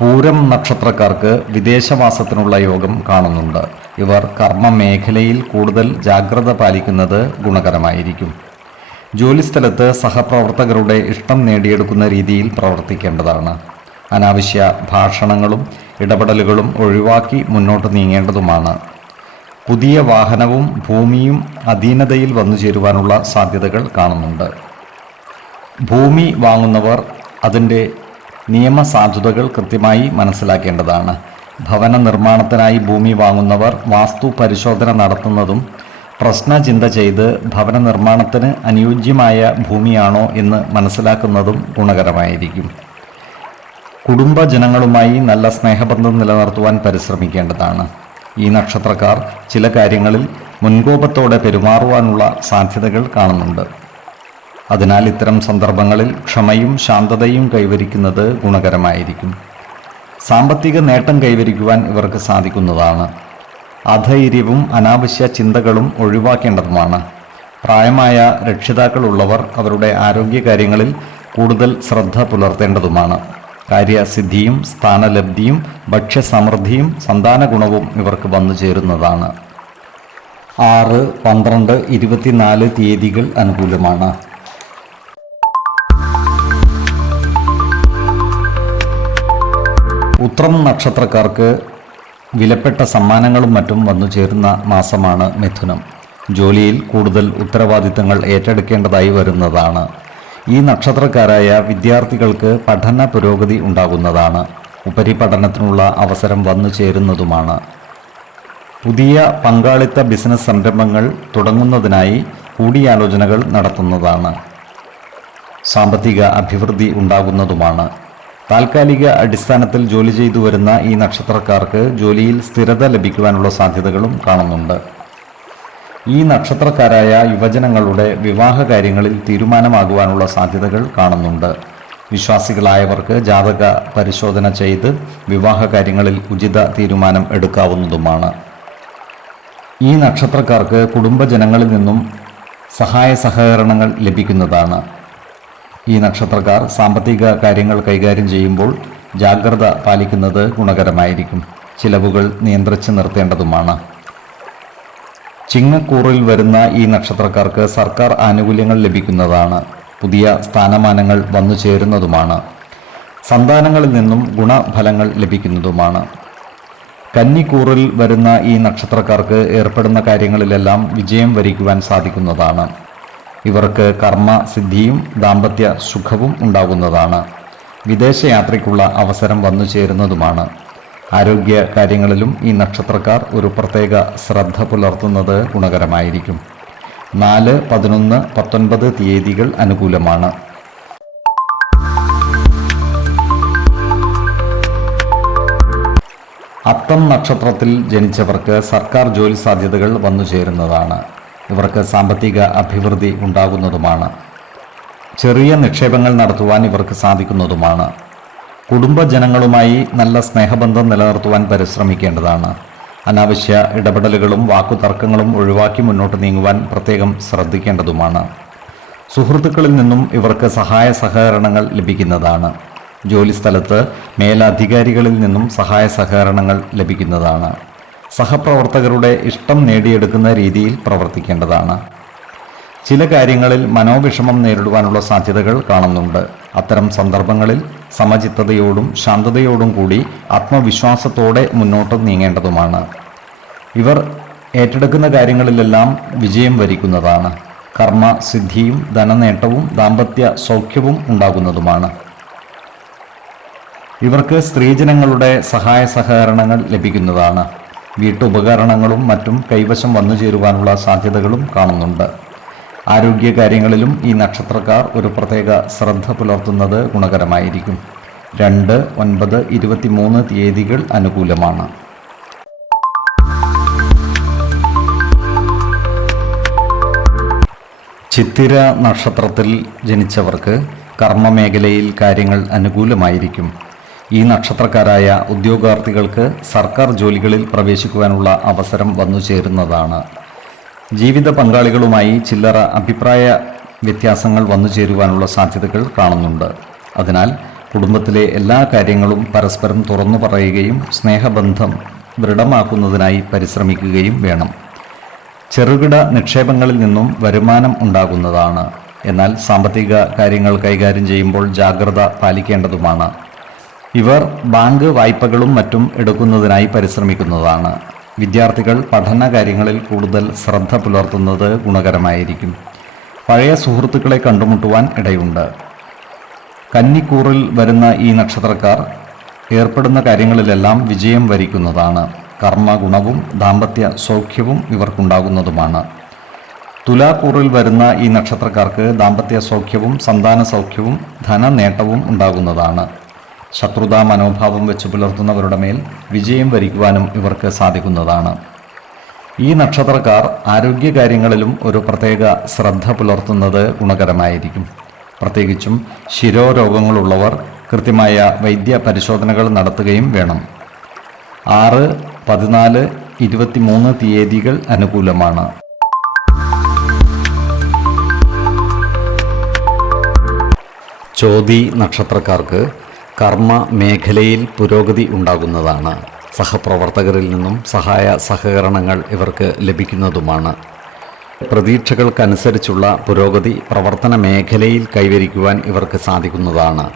പൂരം നക്ഷത്രക്കാർക്ക് വിദേശവാസത്തിനുള്ള യോഗം കാണുന്നുണ്ട്. ഇവർ കർമ്മ മേഖലയിൽ കൂടുതൽ ജാഗ്രത പാലിക്കുന്നത് ഗുണകരമായിരിക്കും. ജോലിസ്ഥലത്ത് സഹപ്രവർത്തകരുടെ ഇഷ്ടം നേടിയെടുക്കുന്ന രീതിയിൽ പ്രവർത്തിക്കേണ്ടതാണ്. അനാവശ്യ ഭാഷണങ്ങളും ഇടപെടലുകളും ഒഴിവാക്കി മുന്നോട്ട് നീങ്ങേണ്ടതുമാണ്. പുതിയ വാഹനവും ഭൂമിയും അധീനതയിൽ വന്നു ചേരുവാനുള്ള സാധ്യതകൾ കാണുന്നുണ്ട്. ഭൂമി വാങ്ങുന്നവർ അതിൻ്റെ നിയമസാധുതകൾ കൃത്യമായി മനസ്സിലാക്കേണ്ടതാണ്. ഭവന നിർമ്മാണത്തിനായി ഭൂമി വാങ്ങുന്നവർ വാസ്തു പരിശോധന നടത്തുന്നതും പ്രശ്നചിന്ത ചെയ്ത് ഭവന നിർമ്മാണത്തിന് അനുയോജ്യമായ ഭൂമിയാണോ എന്ന് മനസ്സിലാക്കുന്നതും ഗുണകരമായിരിക്കും. കുടുംബജനങ്ങളുമായി നല്ല സ്നേഹബന്ധം നിലനിർത്തുവാൻ പരിശ്രമിക്കേണ്ടതാണ്. ഈ നക്ഷത്രക്കാർ ചില കാര്യങ്ങളിൽ മുൻകോപത്തോടെ പെരുമാറുവാനുള്ള സാധ്യതകൾ കാണുന്നുണ്ട്. അതിനാൽ ഇത്തരം സന്ദർഭങ്ങളിൽ ക്ഷമയും ശാന്തതയും കൈവരിക്കുന്നത് ഗുണകരമായിരിക്കും. സാമ്പത്തിക നേട്ടം കൈവരിക്കുവാൻ ഇവർക്ക് സാധിക്കുന്നതാണ്. അധൈര്യവും അനാവശ്യ ചിന്തകളും ഒഴിവാക്കേണ്ടതുമാണ്. പ്രായമായ രക്ഷിതാക്കളുള്ളവർ അവരുടെ ആരോഗ്യകാര്യങ്ങളിൽ കൂടുതൽ ശ്രദ്ധ പുലർത്തേണ്ടതുമാണ്. കാര്യസിദ്ധിയും സ്ഥാനലബ്ധിയും ഭക്ഷ്യസമൃദ്ധിയും സന്താന ഗുണവും ഇവർക്ക് വന്നു ചേരുന്നതാണ്. 6, 12, 24 തീയതികൾ അനുകൂലമാണ്. ഉത്രം നക്ഷത്രക്കാർക്ക് വിലപ്പെട്ട സമ്മാനങ്ങളും മറ്റും വന്നു ചേരുന്ന മാസമാണ് മിഥുനം. ജോലിയിൽ കൂടുതൽ ഉത്തരവാദിത്തങ്ങൾ ഏറ്റെടുക്കേണ്ടതായി വരുന്നതാണ്. ഈ നക്ഷത്രക്കാരായ വിദ്യാർത്ഥികൾക്ക് പഠന പുരോഗതി ഉണ്ടാകുന്നതാണ്. ഉപരിപഠനത്തിനുള്ള അവസരം വന്നു ചേരുന്നതുമാണ്. പുതിയ പങ്കാളിത്ത ബിസിനസ് സംരംഭങ്ങൾ തുടങ്ങുന്നതിനായി കൂടിയാലോചനകൾ നടത്തുന്നതാണ്. സാമ്പത്തിക അഭിവൃദ്ധി ഉണ്ടാകുന്നതുമാണ്. താൽക്കാലിക അടിസ്ഥാനത്തിൽ ജോലി ചെയ്തു വരുന്ന ഈ നക്ഷത്രക്കാർക്ക് ജോലിയിൽ സ്ഥിരത ലഭിക്കുവാനുള്ള സാധ്യതകളും കാണുന്നുണ്ട്. ഈ നക്ഷത്രക്കാരായ യുവജനങ്ങളുടെ വിവാഹ കാര്യങ്ങളിൽ തീരുമാനമാകുവാനുള്ള സാധ്യതകൾ കാണുന്നുണ്ട്. വിശ്വാസികളായവർക്ക് ജാതക പരിശോധന ചെയ്ത് വിവാഹ കാര്യങ്ങളിൽ ഉചിത തീരുമാനം എടുക്കാവുന്നതുമാണ്. ഈ നക്ഷത്രക്കാർക്ക് കുടുംബജനങ്ങളിൽ നിന്നും സഹായ സഹകരണങ്ങൾ ലഭിക്കുന്നതാണ്. ഈ നക്ഷത്രക്കാർ സാമ്പത്തിക കാര്യങ്ങൾ കൈകാര്യം ചെയ്യുമ്പോൾ ജാഗ്രത പാലിക്കുന്നത് ഗുണകരമായിരിക്കും. ചിലവുകൾ നിയന്ത്രിച്ച് നിർത്തേണ്ടതുമാണ്. ചിങ്ങക്കൂറിൽ വരുന്ന ഈ നക്ഷത്രക്കാർക്ക് സർക്കാർ ആനുകൂല്യങ്ങൾ ലഭിക്കുന്നതാണ്. പുതിയ സ്ഥാനമാനങ്ങൾ വന്നു ചേരുന്നതുമാണ്. സന്താനങ്ങളിൽ നിന്നും ഗുണഫലങ്ങൾ ലഭിക്കുന്നതുമാണ്. കന്നിക്കൂറിൽ വരുന്ന ഈ നക്ഷത്രക്കാർക്ക് ഏർപ്പെടുന്ന കാര്യങ്ങളിലെല്ലാം വിജയം വരിക്കുവാൻ സാധിക്കുന്നതാണ്. ഇവർക്ക് കർമ്മസിദ്ധിയും ദാമ്പത്യ സുഖവും ഉണ്ടാകുന്നതാണ്. വിദേശയാത്രയ്ക്കുള്ള അവസരം വന്നു ചേരുന്നതുമാണ്. ആരോഗ്യ കാര്യങ്ങളിലും ഈ നക്ഷത്രക്കാർ ഒരു പ്രത്യേക ശ്രദ്ധ പുലർത്തുന്നത് ഗുണകരമായിരിക്കും. 4, 11, 19 തീയതികൾ അനുകൂലമാണ്. അത്തം നക്ഷത്രത്തിൽ ജനിച്ചവർക്ക് സർക്കാർ ജോലി സാധ്യതകൾ വന്നു ചേരുന്നതാണ്. ഇവർക്ക് സാമ്പത്തിക അഭിവൃദ്ധി ഉണ്ടാകുന്നതുമാണ്. ചെറിയ നിക്ഷേപങ്ങൾ നടത്തുവാൻ ഇവർക്ക് സാധിക്കുന്നതുമാണ്. കുടുംബജനങ്ങളുമായി നല്ല സ്നേഹബന്ധം നിലനിർത്തുവാൻ പരിശ്രമിക്കേണ്ടതാണ്. അനാവശ്യ ഇടപെടലുകളും വാക്കുതർക്കങ്ങളും ഒഴിവാക്കി മുന്നോട്ട് നീങ്ങുവാൻ പ്രത്യേകം ശ്രദ്ധിക്കേണ്ടതുമാണ്. സുഹൃത്തുക്കളിൽ നിന്നും ഇവർക്ക് സഹായ സഹകരണങ്ങൾ ലഭിക്കുന്നതാണ്. ജോലിസ്ഥലത്ത് മേലധികാരികളിൽ നിന്നും സഹായ സഹകരണങ്ങൾ ലഭിക്കുന്നതാണ്. സഹപ്രവർത്തകരുടെ ഇഷ്ടം നേടിയെടുക്കുന്ന രീതിയിൽ പ്രവർത്തിക്കേണ്ടതാണ്. ചില കാര്യങ്ങളിൽ മനോവിഷമം നേരിടുവാനുള്ള സാധ്യതകൾ കാണുന്നുണ്ട്. അത്തരം സന്ദർഭങ്ങളിൽ സമചിത്തതയോടും ശാന്തതയോടും കൂടി ആത്മവിശ്വാസത്തോടെ മുന്നോട്ട് നീങ്ങേണ്ടതുമാണ്. ഇവർ ഏറ്റെടുക്കുന്ന കാര്യങ്ങളിലെല്ലാം വിജയം വരിക്കുന്നതാണ്. കർമ്മസിദ്ധിയും ധനനേട്ടവും ദാമ്പത്യ സൗഖ്യവും ഉണ്ടാകുന്നതുമാണ്. ഇവർക്ക് സ്ത്രീജനങ്ങളുടെ സഹായ സഹകരണങ്ങൾ ലഭിക്കുന്നതാണ്. വീട്ടുപകരണങ്ങളും മറ്റും കൈവശം വന്നു ചേരുവാനുള്ള സാധ്യതകളും കാണുന്നുണ്ട്. ആരോഗ്യകാര്യങ്ങളിലും ഈ നക്ഷത്രക്കാർ ഒരു പ്രത്യേക ശ്രദ്ധ പുലർത്തുന്നത് ഗുണകരമായിരിക്കും. 2, 9, 23 തീയതികൾ അനുകൂലമാണ്. ചിത്തിര നക്ഷത്രത്തിൽ ജനിച്ചവർക്ക് കർമ്മമേഖലയിൽ കാര്യങ്ങൾ അനുകൂലമായിരിക്കും. ഈ നക്ഷത്രക്കാരായ ഉദ്യോഗാർത്ഥികൾക്ക് സർക്കാർ ജോലികളിൽ പ്രവേശിക്കുവാനുള്ള അവസരം വന്നു ചേരുന്നതാണ്. ജീവിത പങ്കാളികളുമായി ചില്ലറ അഭിപ്രായ വ്യത്യാസങ്ങൾ വന്നു ചേരുവാനുള്ള സാധ്യതകൾ കാണുന്നുണ്ട്. അതിനാൽ കുടുംബത്തിലെ എല്ലാ കാര്യങ്ങളും പരസ്പരം തുറന്നു പറയുകയും സ്നേഹബന്ധം ദൃഢമാക്കുന്നതിനായി പരിശ്രമിക്കുകയും വേണം. ചെറുകിട നിക്ഷേപങ്ങളിൽ നിന്നും വരുമാനം ഉണ്ടാകുന്നതാണ്. എന്നാൽ സാമ്പത്തിക കാര്യങ്ങൾ കൈകാര്യം ചെയ്യുമ്പോൾ ജാഗ്രത പാലിക്കേണ്ടതുമാണ്. ഇവർ ബാങ്ക് വായ്പകളും മറ്റും എടുക്കുന്നതിനായി പരിശ്രമിക്കുന്നതാണ്. വിദ്യാർത്ഥികൾ പഠന കാര്യങ്ങളിൽ കൂടുതൽ ശ്രദ്ധ പുലർത്തുന്നത് ഗുണകരമായിരിക്കും. പഴയ സുഹൃത്തുക്കളെ കണ്ടുമുട്ടുവാൻ ഇടയുണ്ട്. കന്നിക്കൂറിൽ വരുന്ന ഈ നക്ഷത്രക്കാർ ഏർപ്പെടുന്ന കാര്യങ്ങളിലെല്ലാം വിജയം വരിക്കുന്നതാണ്. കർമ്മഗുണവും ദാമ്പത്യ സൗഖ്യവും ഇവർക്കുണ്ടാകുന്നതുമാണ്. തുലാക്കൂറിൽ വരുന്ന ഈ നക്ഷത്രക്കാർക്ക് ദാമ്പത്യ സൗഖ്യവും സന്താന സൗഖ്യവും ധനനേട്ടവും ഉണ്ടാകുന്നതാണ്. ശത്രുതാ മനോഭാവം വെച്ച് പുലർത്തുന്നവരുടെ മേൽ വിജയം വരിക്കുവാനും ഇവർക്ക് സാധിക്കുന്നതാണ്. ഈ നക്ഷത്രക്കാർ ആരോഗ്യകാര്യങ്ങളിലും ഒരു പ്രത്യേക ശ്രദ്ധ പുലർത്തുന്നത് ഗുണകരമായിരിക്കും. പ്രത്യേകിച്ചും ശിരോരോഗങ്ങളുള്ളവർ കൃത്യമായ വൈദ്യ പരിശോധനകൾ നടത്തുകയും വേണം. 6, 14, 23 തീയതികൾ അനുകൂലമാണ്. ചോതി നക്ഷത്രക്കാർക്ക് കർമ്മ മേഖലയിൽ പുരോഗതി ഉണ്ടാകുന്നതാണ്. സഹപ്രവർത്തകരിൽ നിന്നും സഹായ സഹകരണങ്ങൾ ഇവർക്ക് ലഭിക്കുന്നതുമാണ്. പ്രതീക്ഷകൾക്കനുസരിച്ചുള്ള പുരോഗതി പ്രവർത്തന മേഖലയിൽ കൈവരിക്കുവാൻ ഇവർക്ക് സാധിക്കുന്നതാണ്.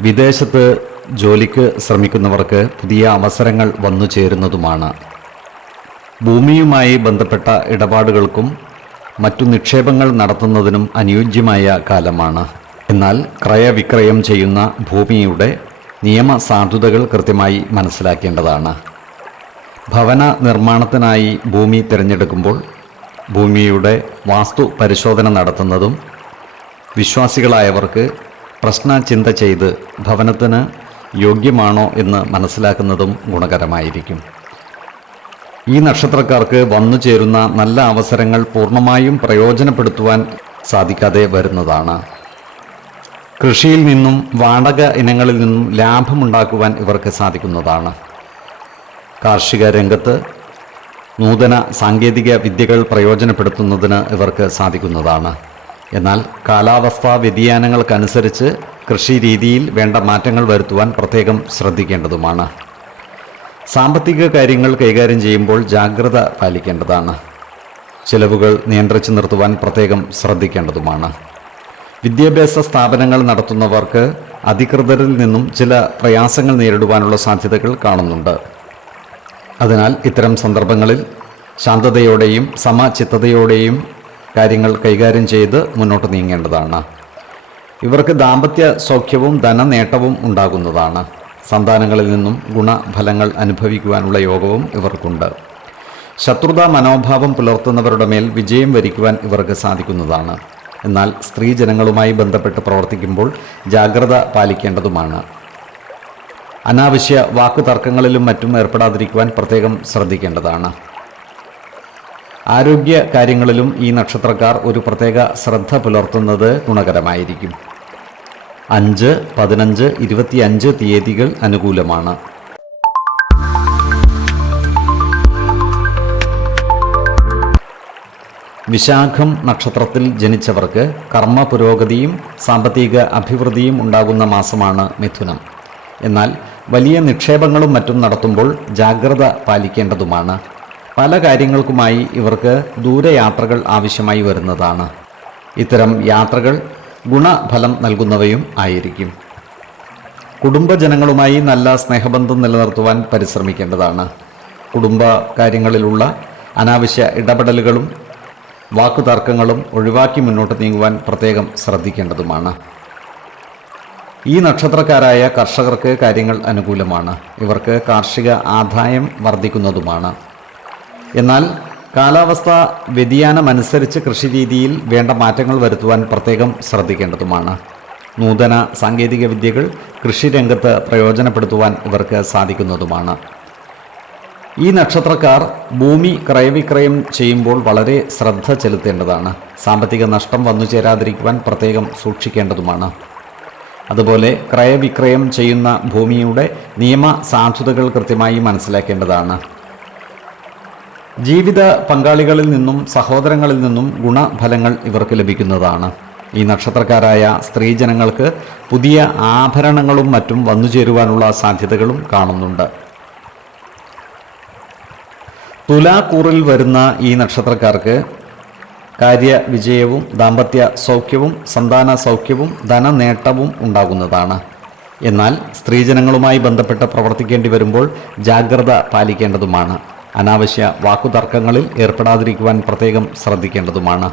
വിദേശത്ത് ജോലിക്ക് ശ്രമിക്കുന്നവർക്ക് പുതിയ അവസരങ്ങൾ വന്നു ചേരുന്നതുമാണ്. ഭൂമിയുമായി ബന്ധപ്പെട്ട ഇടപാടുകൾക്കും മറ്റു നിക്ഷേപങ്ങൾ നടത്തുന്നതിനും അനുയോജ്യമായ കാലമാണ്. എന്നാൽ ക്രയവിക്രയം ചെയ്യുന്ന ഭൂമിയുടെ നിയമസാധുതകൾ കൃത്യമായി മനസ്സിലാക്കേണ്ടതാണ്. ഭവന നിർമ്മാണത്തിനായി ഭൂമി തിരഞ്ഞെടുക്കുമ്പോൾ ഭൂമിയുടെ വാസ്തു പരിശോധന നടത്തുന്നതും വിശ്വാസികളായവർക്ക് പ്രശ്നചിന്ത ചെയ്ത് ഭവനത്തിന് യോഗ്യമാണോ എന്ന് മനസ്സിലാക്കുന്നതും ഗുണകരമായിരിക്കും. ഈ നക്ഷത്രക്കാർക്ക് വന്നു ചേരുന്ന നല്ല അവസരങ്ങൾ പൂർണ്ണമായും പ്രയോജനപ്പെടുത്തുവാൻ സാധിക്കാതെ വരുന്നതാണ്. കൃഷിയിൽ നിന്നും വാടക ഇനങ്ങളിൽ നിന്നും ലാഭമുണ്ടാക്കുവാൻ ഇവർക്ക് സാധിക്കുന്നതാണ്. കാർഷിക രംഗത്ത് നൂതന സാങ്കേതിക വിദ്യകൾ പ്രയോജനപ്പെടുത്തുന്നതിന് ഇവർക്ക് സാധിക്കുന്നതാണ്. എന്നാൽ കാലാവസ്ഥാ വ്യതിയാനങ്ങൾക്കനുസരിച്ച് കൃഷി രീതിയിൽ വേണ്ട മാറ്റങ്ങൾ വരുത്തുവാൻ പ്രത്യേകം ശ്രദ്ധിക്കേണ്ടതുമാണ്. സാമ്പത്തിക കാര്യങ്ങൾ കൈകാര്യം ചെയ്യുമ്പോൾ ജാഗ്രത പാലിക്കേണ്ടതാണ്. ചെലവുകൾ നിയന്ത്രിച്ചു നിർത്തുവാൻ പ്രത്യേകം ശ്രദ്ധിക്കേണ്ടതുമാണ്. വിദ്യാഭ്യാസ സ്ഥാപനങ്ങൾ നടത്തുന്നവർക്ക് അധികൃതരിൽ നിന്നും ചില പ്രയാസങ്ങൾ നേരിടുവാനുള്ള സാധ്യതകൾ കാണുന്നുണ്ട്. അതിനാൽ ഇത്തരം സന്ദർഭങ്ങളിൽ ശാന്തതയോടെയും സമചിത്തതയോടെയും കാര്യങ്ങൾ കൈകാര്യം ചെയ്ത് മുന്നോട്ട് നീങ്ങേണ്ടതാണ്. ഇവർക്ക് ദാമ്പത്യ സൗഖ്യവും ധനനേട്ടവും ഉണ്ടാകുന്നതാണ്. സന്താനങ്ങളിൽ നിന്നും ഗുണഫലങ്ങൾ അനുഭവിക്കുവാനുള്ള യോഗവും ഇവർക്കുണ്ട്. ശത്രുതാ മനോഭാവം പുലർത്തുന്നവരുടെ മേൽ വിജയം വരിക്കുവാൻ ഇവർക്ക് സാധിക്കുന്നതാണ്. എന്നാൽ സ്ത്രീജനങ്ങളുമായി ബന്ധപ്പെട്ട് പ്രവർത്തിക്കുമ്പോൾ ജാഗ്രത പാലിക്കേണ്ടതുമാണ്. അനാവശ്യ വാക്കുതർക്കങ്ങളിലും മറ്റും ഏർപ്പെടാതിരിക്കുവാൻ പ്രത്യേകം ശ്രദ്ധിക്കേണ്ടതാണ്. ആരോഗ്യ കാര്യങ്ങളിലും ഈ നക്ഷത്രക്കാർ ഒരു പ്രത്യേക ശ്രദ്ധ പുലർത്തുന്നത് ഗുണകരമായിരിക്കും. 5, 15, 25 തീയതികൾ അനുകൂലമാണ്. വിശാഖം നക്ഷത്രത്തിൽ ജനിച്ചവർക്ക് കർമ്മ പുരോഗതിയും സാമ്പത്തിക അഭിവൃദ്ധിയും ഉണ്ടാകുന്ന മാസമാണ് മിഥുനം. എന്നാൽ വലിയ നിക്ഷേപങ്ങളും മറ്റും നടത്തുമ്പോൾ ജാഗ്രത പാലിക്കേണ്ടതുമാണ്. പല കാര്യങ്ങൾക്കുമായി ഇവർക്ക് ദൂരയാത്രകൾ ആവശ്യമായി വരുന്നതാണ്. ഇത്തരം യാത്രകൾ ഗുണഫലം നൽകുന്നവയും ആയിരിക്കും. കുടുംബജനങ്ങളുമായി നല്ല സ്നേഹബന്ധം നിലനിർത്തുവാൻ പരിശ്രമിക്കേണ്ടതാണ്. കുടുംബ കാര്യങ്ങളിലുള്ള അനാവശ്യ ഇടപെടലുകളും വാക്കുതർക്കങ്ങളും ഒഴിവാക്കി മുന്നോട്ട് നീങ്ങുവാൻ പ്രത്യേകം ശ്രദ്ധിക്കേണ്ടതുമാണ്. ഈ നക്ഷത്രക്കാരായ കർഷകർക്ക് കാര്യങ്ങൾ അനുകൂലമാണ്. ഇവർക്ക് കാർഷിക ആദായം വർദ്ധിക്കുന്നതുമാണ്. എന്നാൽ കാലാവസ്ഥാ വ്യതിയാനമനുസരിച്ച് കൃഷിരീതിയിൽ വേണ്ട മാറ്റങ്ങൾ വരുത്തുവാൻ പ്രത്യേകം ശ്രദ്ധിക്കേണ്ടതുമാണ്. നൂതന സാങ്കേതിക വിദ്യകൾ കൃഷിരംഗത്ത് പ്രയോജനപ്പെടുത്തുവാൻ ഇവർക്ക് സാധിക്കുന്നതുമാണ്. ഈ നക്ഷത്രക്കാർ ഭൂമി ക്രയവിക്രയം ചെയ്യുമ്പോൾ വളരെ ശ്രദ്ധ ചെലുത്തേണ്ടതാണ്. സാമ്പത്തിക നഷ്ടം വന്നു ചേരാതിരിക്കുവാൻ പ്രത്യേകം സൂക്ഷിക്കേണ്ടതുമാണ്. അതുപോലെ ക്രയവിക്രയം ചെയ്യുന്ന ഭൂമിയുടെ നിയമ സാധുതകൾ കൃത്യമായി മനസ്സിലാക്കേണ്ടതാണ്. ജീവിത പങ്കാളികളിൽ നിന്നും സഹോദരങ്ങളിൽ നിന്നും ഗുണഫലങ്ങൾ ഇവർക്ക് ലഭിക്കുന്നതാണ്. ഈ നക്ഷത്രക്കാരായ സ്ത്രീജനങ്ങൾക്ക് പുതിയ ആഭരണങ്ങളും മറ്റും വന്നുചേരുവാനുള്ള സാധ്യതകളും കാണുന്നുണ്ട്. തുലാക്കൂറിൽ വരുന്ന ഈ നക്ഷത്രക്കാർക്ക് കാര്യവിജയവും ദാമ്പത്യ സൗഖ്യവും സന്താന സൗഖ്യവും ധനനേട്ടവും ഉണ്ടാകുന്നതാണ്. എന്നാൽ സ്ത്രീജനങ്ങളുമായി ബന്ധപ്പെട്ട് പ്രവർത്തിക്കേണ്ടി വരുമ്പോൾ ജാഗ്രത പാലിക്കേണ്ടതുമാണ്. അനാവശ്യ വാക്കുതർക്കങ്ങളിൽ ഏർപ്പെടാതിരിക്കുവാൻ പ്രത്യേകം ശ്രദ്ധിക്കേണ്ടതുമാണ്.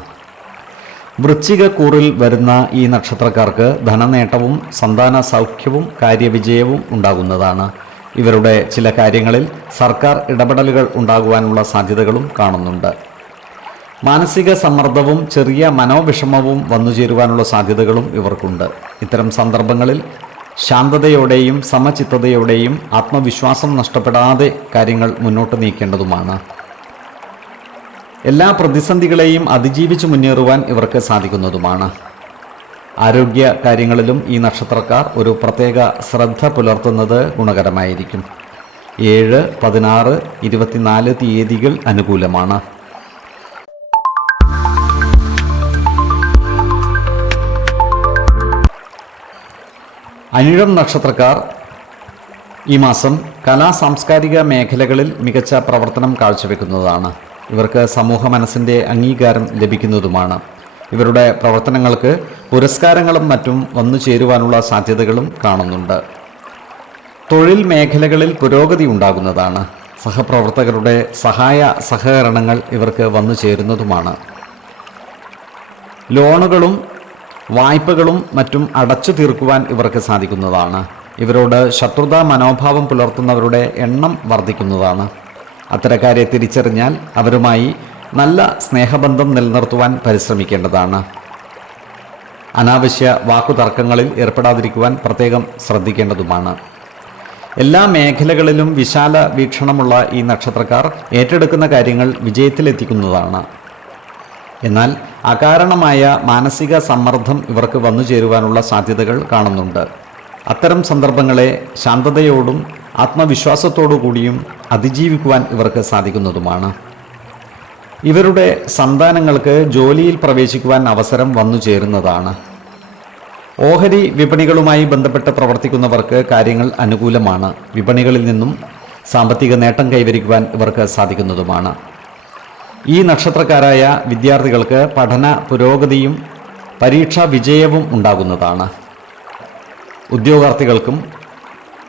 വൃശ്ചികക്കൂറിൽ വരുന്ന ഈ നക്ഷത്രക്കാർക്ക് ധനനേട്ടവും സന്താന സൗഖ്യവും കാര്യവിജയവും ഉണ്ടാകുന്നതാണ്. ഇവരുടെ ചില കാര്യങ്ങളിൽ സർക്കാർ ഇടപെടലുകൾ ഉണ്ടാകുവാനുള്ള സാധ്യതകളും കാണുന്നുണ്ട്. മാനസിക സമ്മർദ്ദവും ചെറിയ മനോവിഷമവും വന്നുചേരുവാനുള്ള സാധ്യതകളും ഇവർക്കുണ്ട്. ഇത്തരം സന്ദർഭങ്ങളിൽ ശാന്തതയോടെയും സമചിത്തതയോടെയും ആത്മവിശ്വാസം നഷ്ടപ്പെടാതെ കാര്യങ്ങൾ മുന്നോട്ട് നീക്കേണ്ടതുമാണ്. എല്ലാ പ്രതിസന്ധികളെയും അതിജീവിച്ച് മുന്നേറുവാൻ ഇവർക്ക് സാധിക്കുന്നതുമാണ്. ആരോഗ്യ കാര്യങ്ങളിലും ഈ നക്ഷത്രക്കാർ ഒരു പ്രത്യേക ശ്രദ്ധ പുലർത്തുന്നത് ഗുണകരമായിരിക്കും. 7, 16, 24 തീയതികൾ അനുകൂലമാണ്. അനിഴം നക്ഷത്രക്കാർ ഈ മാസം കലാ സാംസ്കാരിക മേഖലകളിൽ മികച്ച പ്രവർത്തനം കാഴ്ചവെക്കുന്നതാണ്. ഇവർക്ക് സമൂഹ മനസ്സിൻ്റെ അംഗീകാരം ലഭിക്കുന്നതുമാണ്. ഇവരുടെ പ്രവർത്തനങ്ങൾക്ക് പുരസ്കാരങ്ങളും മറ്റും വന്നു ചേരുവാനുള്ള സാധ്യതകളും കാണുന്നുണ്ട്. തൊഴിൽ മേഖലകളിൽ പുരോഗതി ഉണ്ടാകുന്നതാണ്. സഹപ്രവർത്തകരുടെ സഹായ സഹകരണങ്ങൾ ഇവർക്ക് വന്നു ചേരുന്നതുമാണ്. ലോണുകളും വായ്പകളും മറ്റും അടച്ചു തീർക്കുവാൻ ഇവർക്ക് സാധിക്കുന്നതാണ്. ഇവരോട് ശത്രുതാ മനോഭാവം പുലർത്തുന്നവരുടെ എണ്ണം വർദ്ധിക്കുന്നതാണ്. അത്തരക്കാരെ തിരിച്ചറിഞ്ഞാൽ അവരുമായി നല്ല സ്നേഹബന്ധം നിലനിർത്തുവാൻ പരിശ്രമിക്കേണ്ടതാണ്. അനാവശ്യ വാക്കുതർക്കങ്ങളിൽ ഏർപ്പെടാതിരിക്കുവാൻ പ്രത്യേകം ശ്രദ്ധിക്കേണ്ടതുമാണ്. എല്ലാ മേഖലകളിലും വിശാല വീക്ഷണമുള്ള ഈ നക്ഷത്രക്കാർ ഏറ്റെടുക്കുന്ന കാര്യങ്ങൾ വിജയത്തിലെത്തിക്കുന്നതാണ്. എന്നാൽ അകാരണമായ മാനസിക സമ്മർദ്ദം ഇവർക്ക് വന്നു ചേരുവാനുള്ള സാധ്യതകൾ കാണുന്നുണ്ട്. അത്തരം സന്ദർഭങ്ങളെ ശാന്തതയോടും ആത്മവിശ്വാസത്തോടു കൂടിയും അതിജീവിക്കുവാൻ ഇവർക്ക് സാധിക്കുന്നതുമാണ്. ഇവരുടെ സന്താനങ്ങൾക്ക് ജോലിയിൽ പ്രവേശിക്കുവാൻ അവസരം വന്നു ചേരുന്നതാണ്. ഓഹരി വിപണികളുമായി ബന്ധപ്പെട്ട് പ്രവർത്തിക്കുന്നവർക്ക് കാര്യങ്ങൾ അനുകൂലമാണ്. വിപണികളിൽ നിന്നും സാമ്പത്തിക നേട്ടം കൈവരിക്കുവാൻ ഇവർക്ക് സാധിക്കുന്നതുമാണ്. ഈ നക്ഷത്രക്കാരായ വിദ്യാർത്ഥികൾക്ക് പഠന പുരോഗതിയും പരീക്ഷാ വിജയവും ഉണ്ടാകുന്നതാണ്. ഉദ്യോഗാർത്ഥികൾക്കും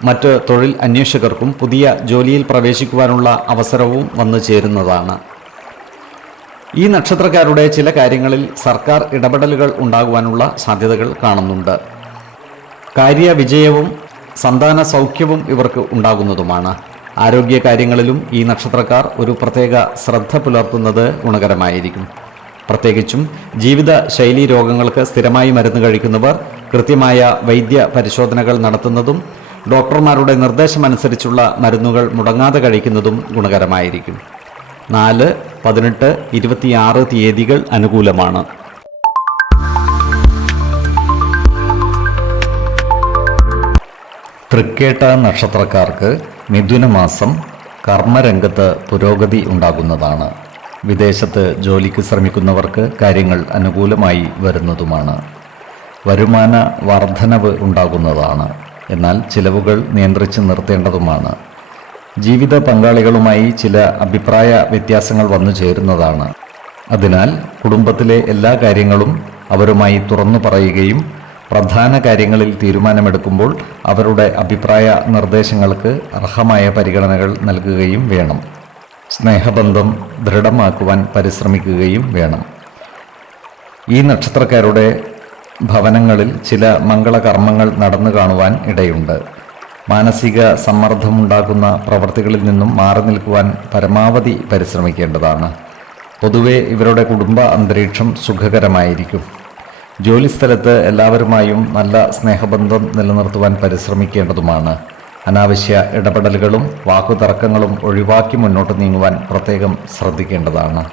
മറ്റ് തൊഴിൽ അന്വേഷകർക്കും പുതിയ ജോലിയിൽ പ്രവേശിക്കുവാനുള്ള അവസരവും വന്നു ചേരുന്നതാണ്. ഈ നക്ഷത്രക്കാരുടെ ചില കാര്യങ്ങളിൽ സർക്കാർ ഇടപെടലുകൾ ഉണ്ടാകുവാനുള്ള സാധ്യതകൾ കാണുന്നുണ്ട്. കാര്യവിജയവും സന്താന സൗഖ്യവും ഇവർക്ക് ഉണ്ടാകുന്നതുമാണ്. ആരോഗ്യ കാര്യങ്ങളിലും ഈ നക്ഷത്രക്കാർ ഒരു പ്രത്യേക ശ്രദ്ധ പുലർത്തുന്നത് ഗുണകരമായിരിക്കും. പ്രത്യേകിച്ചും ജീവിത ശൈലീ രോഗങ്ങൾക്ക് സ്ഥിരമായി മരുന്ന് കഴിക്കുന്നവർ കൃത്യമായ വൈദ്യ പരിശോധനകൾ നടത്തുന്നതും ഡോക്ടർമാരുടെ നിർദ്ദേശമനുസരിച്ചുള്ള മരുന്നുകൾ മുടങ്ങാതെ കഴിക്കുന്നതും ഗുണകരമായിരിക്കും. 4, 18, 26 തീയതികൾ അനുകൂലമാണ്. തൃക്കേട്ട നക്ഷത്രക്കാർക്ക് മിഥുനമാസം കർമ്മരംഗത്ത് പുരോഗതി ഉണ്ടാകുന്നതാണ്. വിദേശത്ത് ജോലിക്ക് ശ്രമിക്കുന്നവർക്ക് കാര്യങ്ങൾ അനുകൂലമായി വരുന്നതുമാണ്. വരുമാന വർധനവ് ഉണ്ടാകുന്നതാണ്. എന്നാൽ ചിലവുകൾ നിയന്ത്രിച്ച് നിർത്തേണ്ടതുമാണ്. ജീവിത പങ്കാളികളുമായി ചില അഭിപ്രായ വ്യത്യാസങ്ങൾ വന്നു ചേരുന്നതാണ്. അതിനാൽ കുടുംബത്തിലെ എല്ലാ കാര്യങ്ങളും അവരുമായി തുറന്നു പറയുകയും പ്രധാന കാര്യങ്ങളിൽ തീരുമാനമെടുക്കുമ്പോൾ അവരുടെ അഭിപ്രായ നിർദ്ദേശങ്ങൾക്ക് അർഹമായ പരിഗണനകൾ നൽകുകയും വേണം. സ്നേഹബന്ധം ദൃഢമാക്കുവാൻ പരിശ്രമിക്കുകയും വേണം. ഈ നക്ഷത്രക്കാരുടെ ഭവനങ്ങളിൽ ചില മംഗളകർമ്മങ്ങൾ നടന്നു കാണുവാൻ ഇടയുണ്ട്. മാനസിക സമ്മർദ്ദമുണ്ടാക്കുന്ന പ്രവൃത്തികളിൽ നിന്നും മാറി നിൽക്കുവാൻ പരമാവധി പരിശ്രമിക്കേണ്ടതാണ്. പൊതുവെ ഇവരുടെ കുടുംബ അന്തരീക്ഷം സുഖകരമായിരിക്കും. ജോലിസ്ഥലത്ത് എല്ലാവരുമായും നല്ല സ്നേഹബന്ധം നിലനിർത്തുവാൻ പരിശ്രമിക്കേണ്ടതുമാണ്. അനാവശ്യ ഇടപെടലുകളും വാക്കുതർക്കങ്ങളും ഒഴിവാക്കി മുന്നോട്ട് നീങ്ങുവാൻ പ്രത്യേകം ശ്രദ്ധിക്കേണ്ടതാണ്.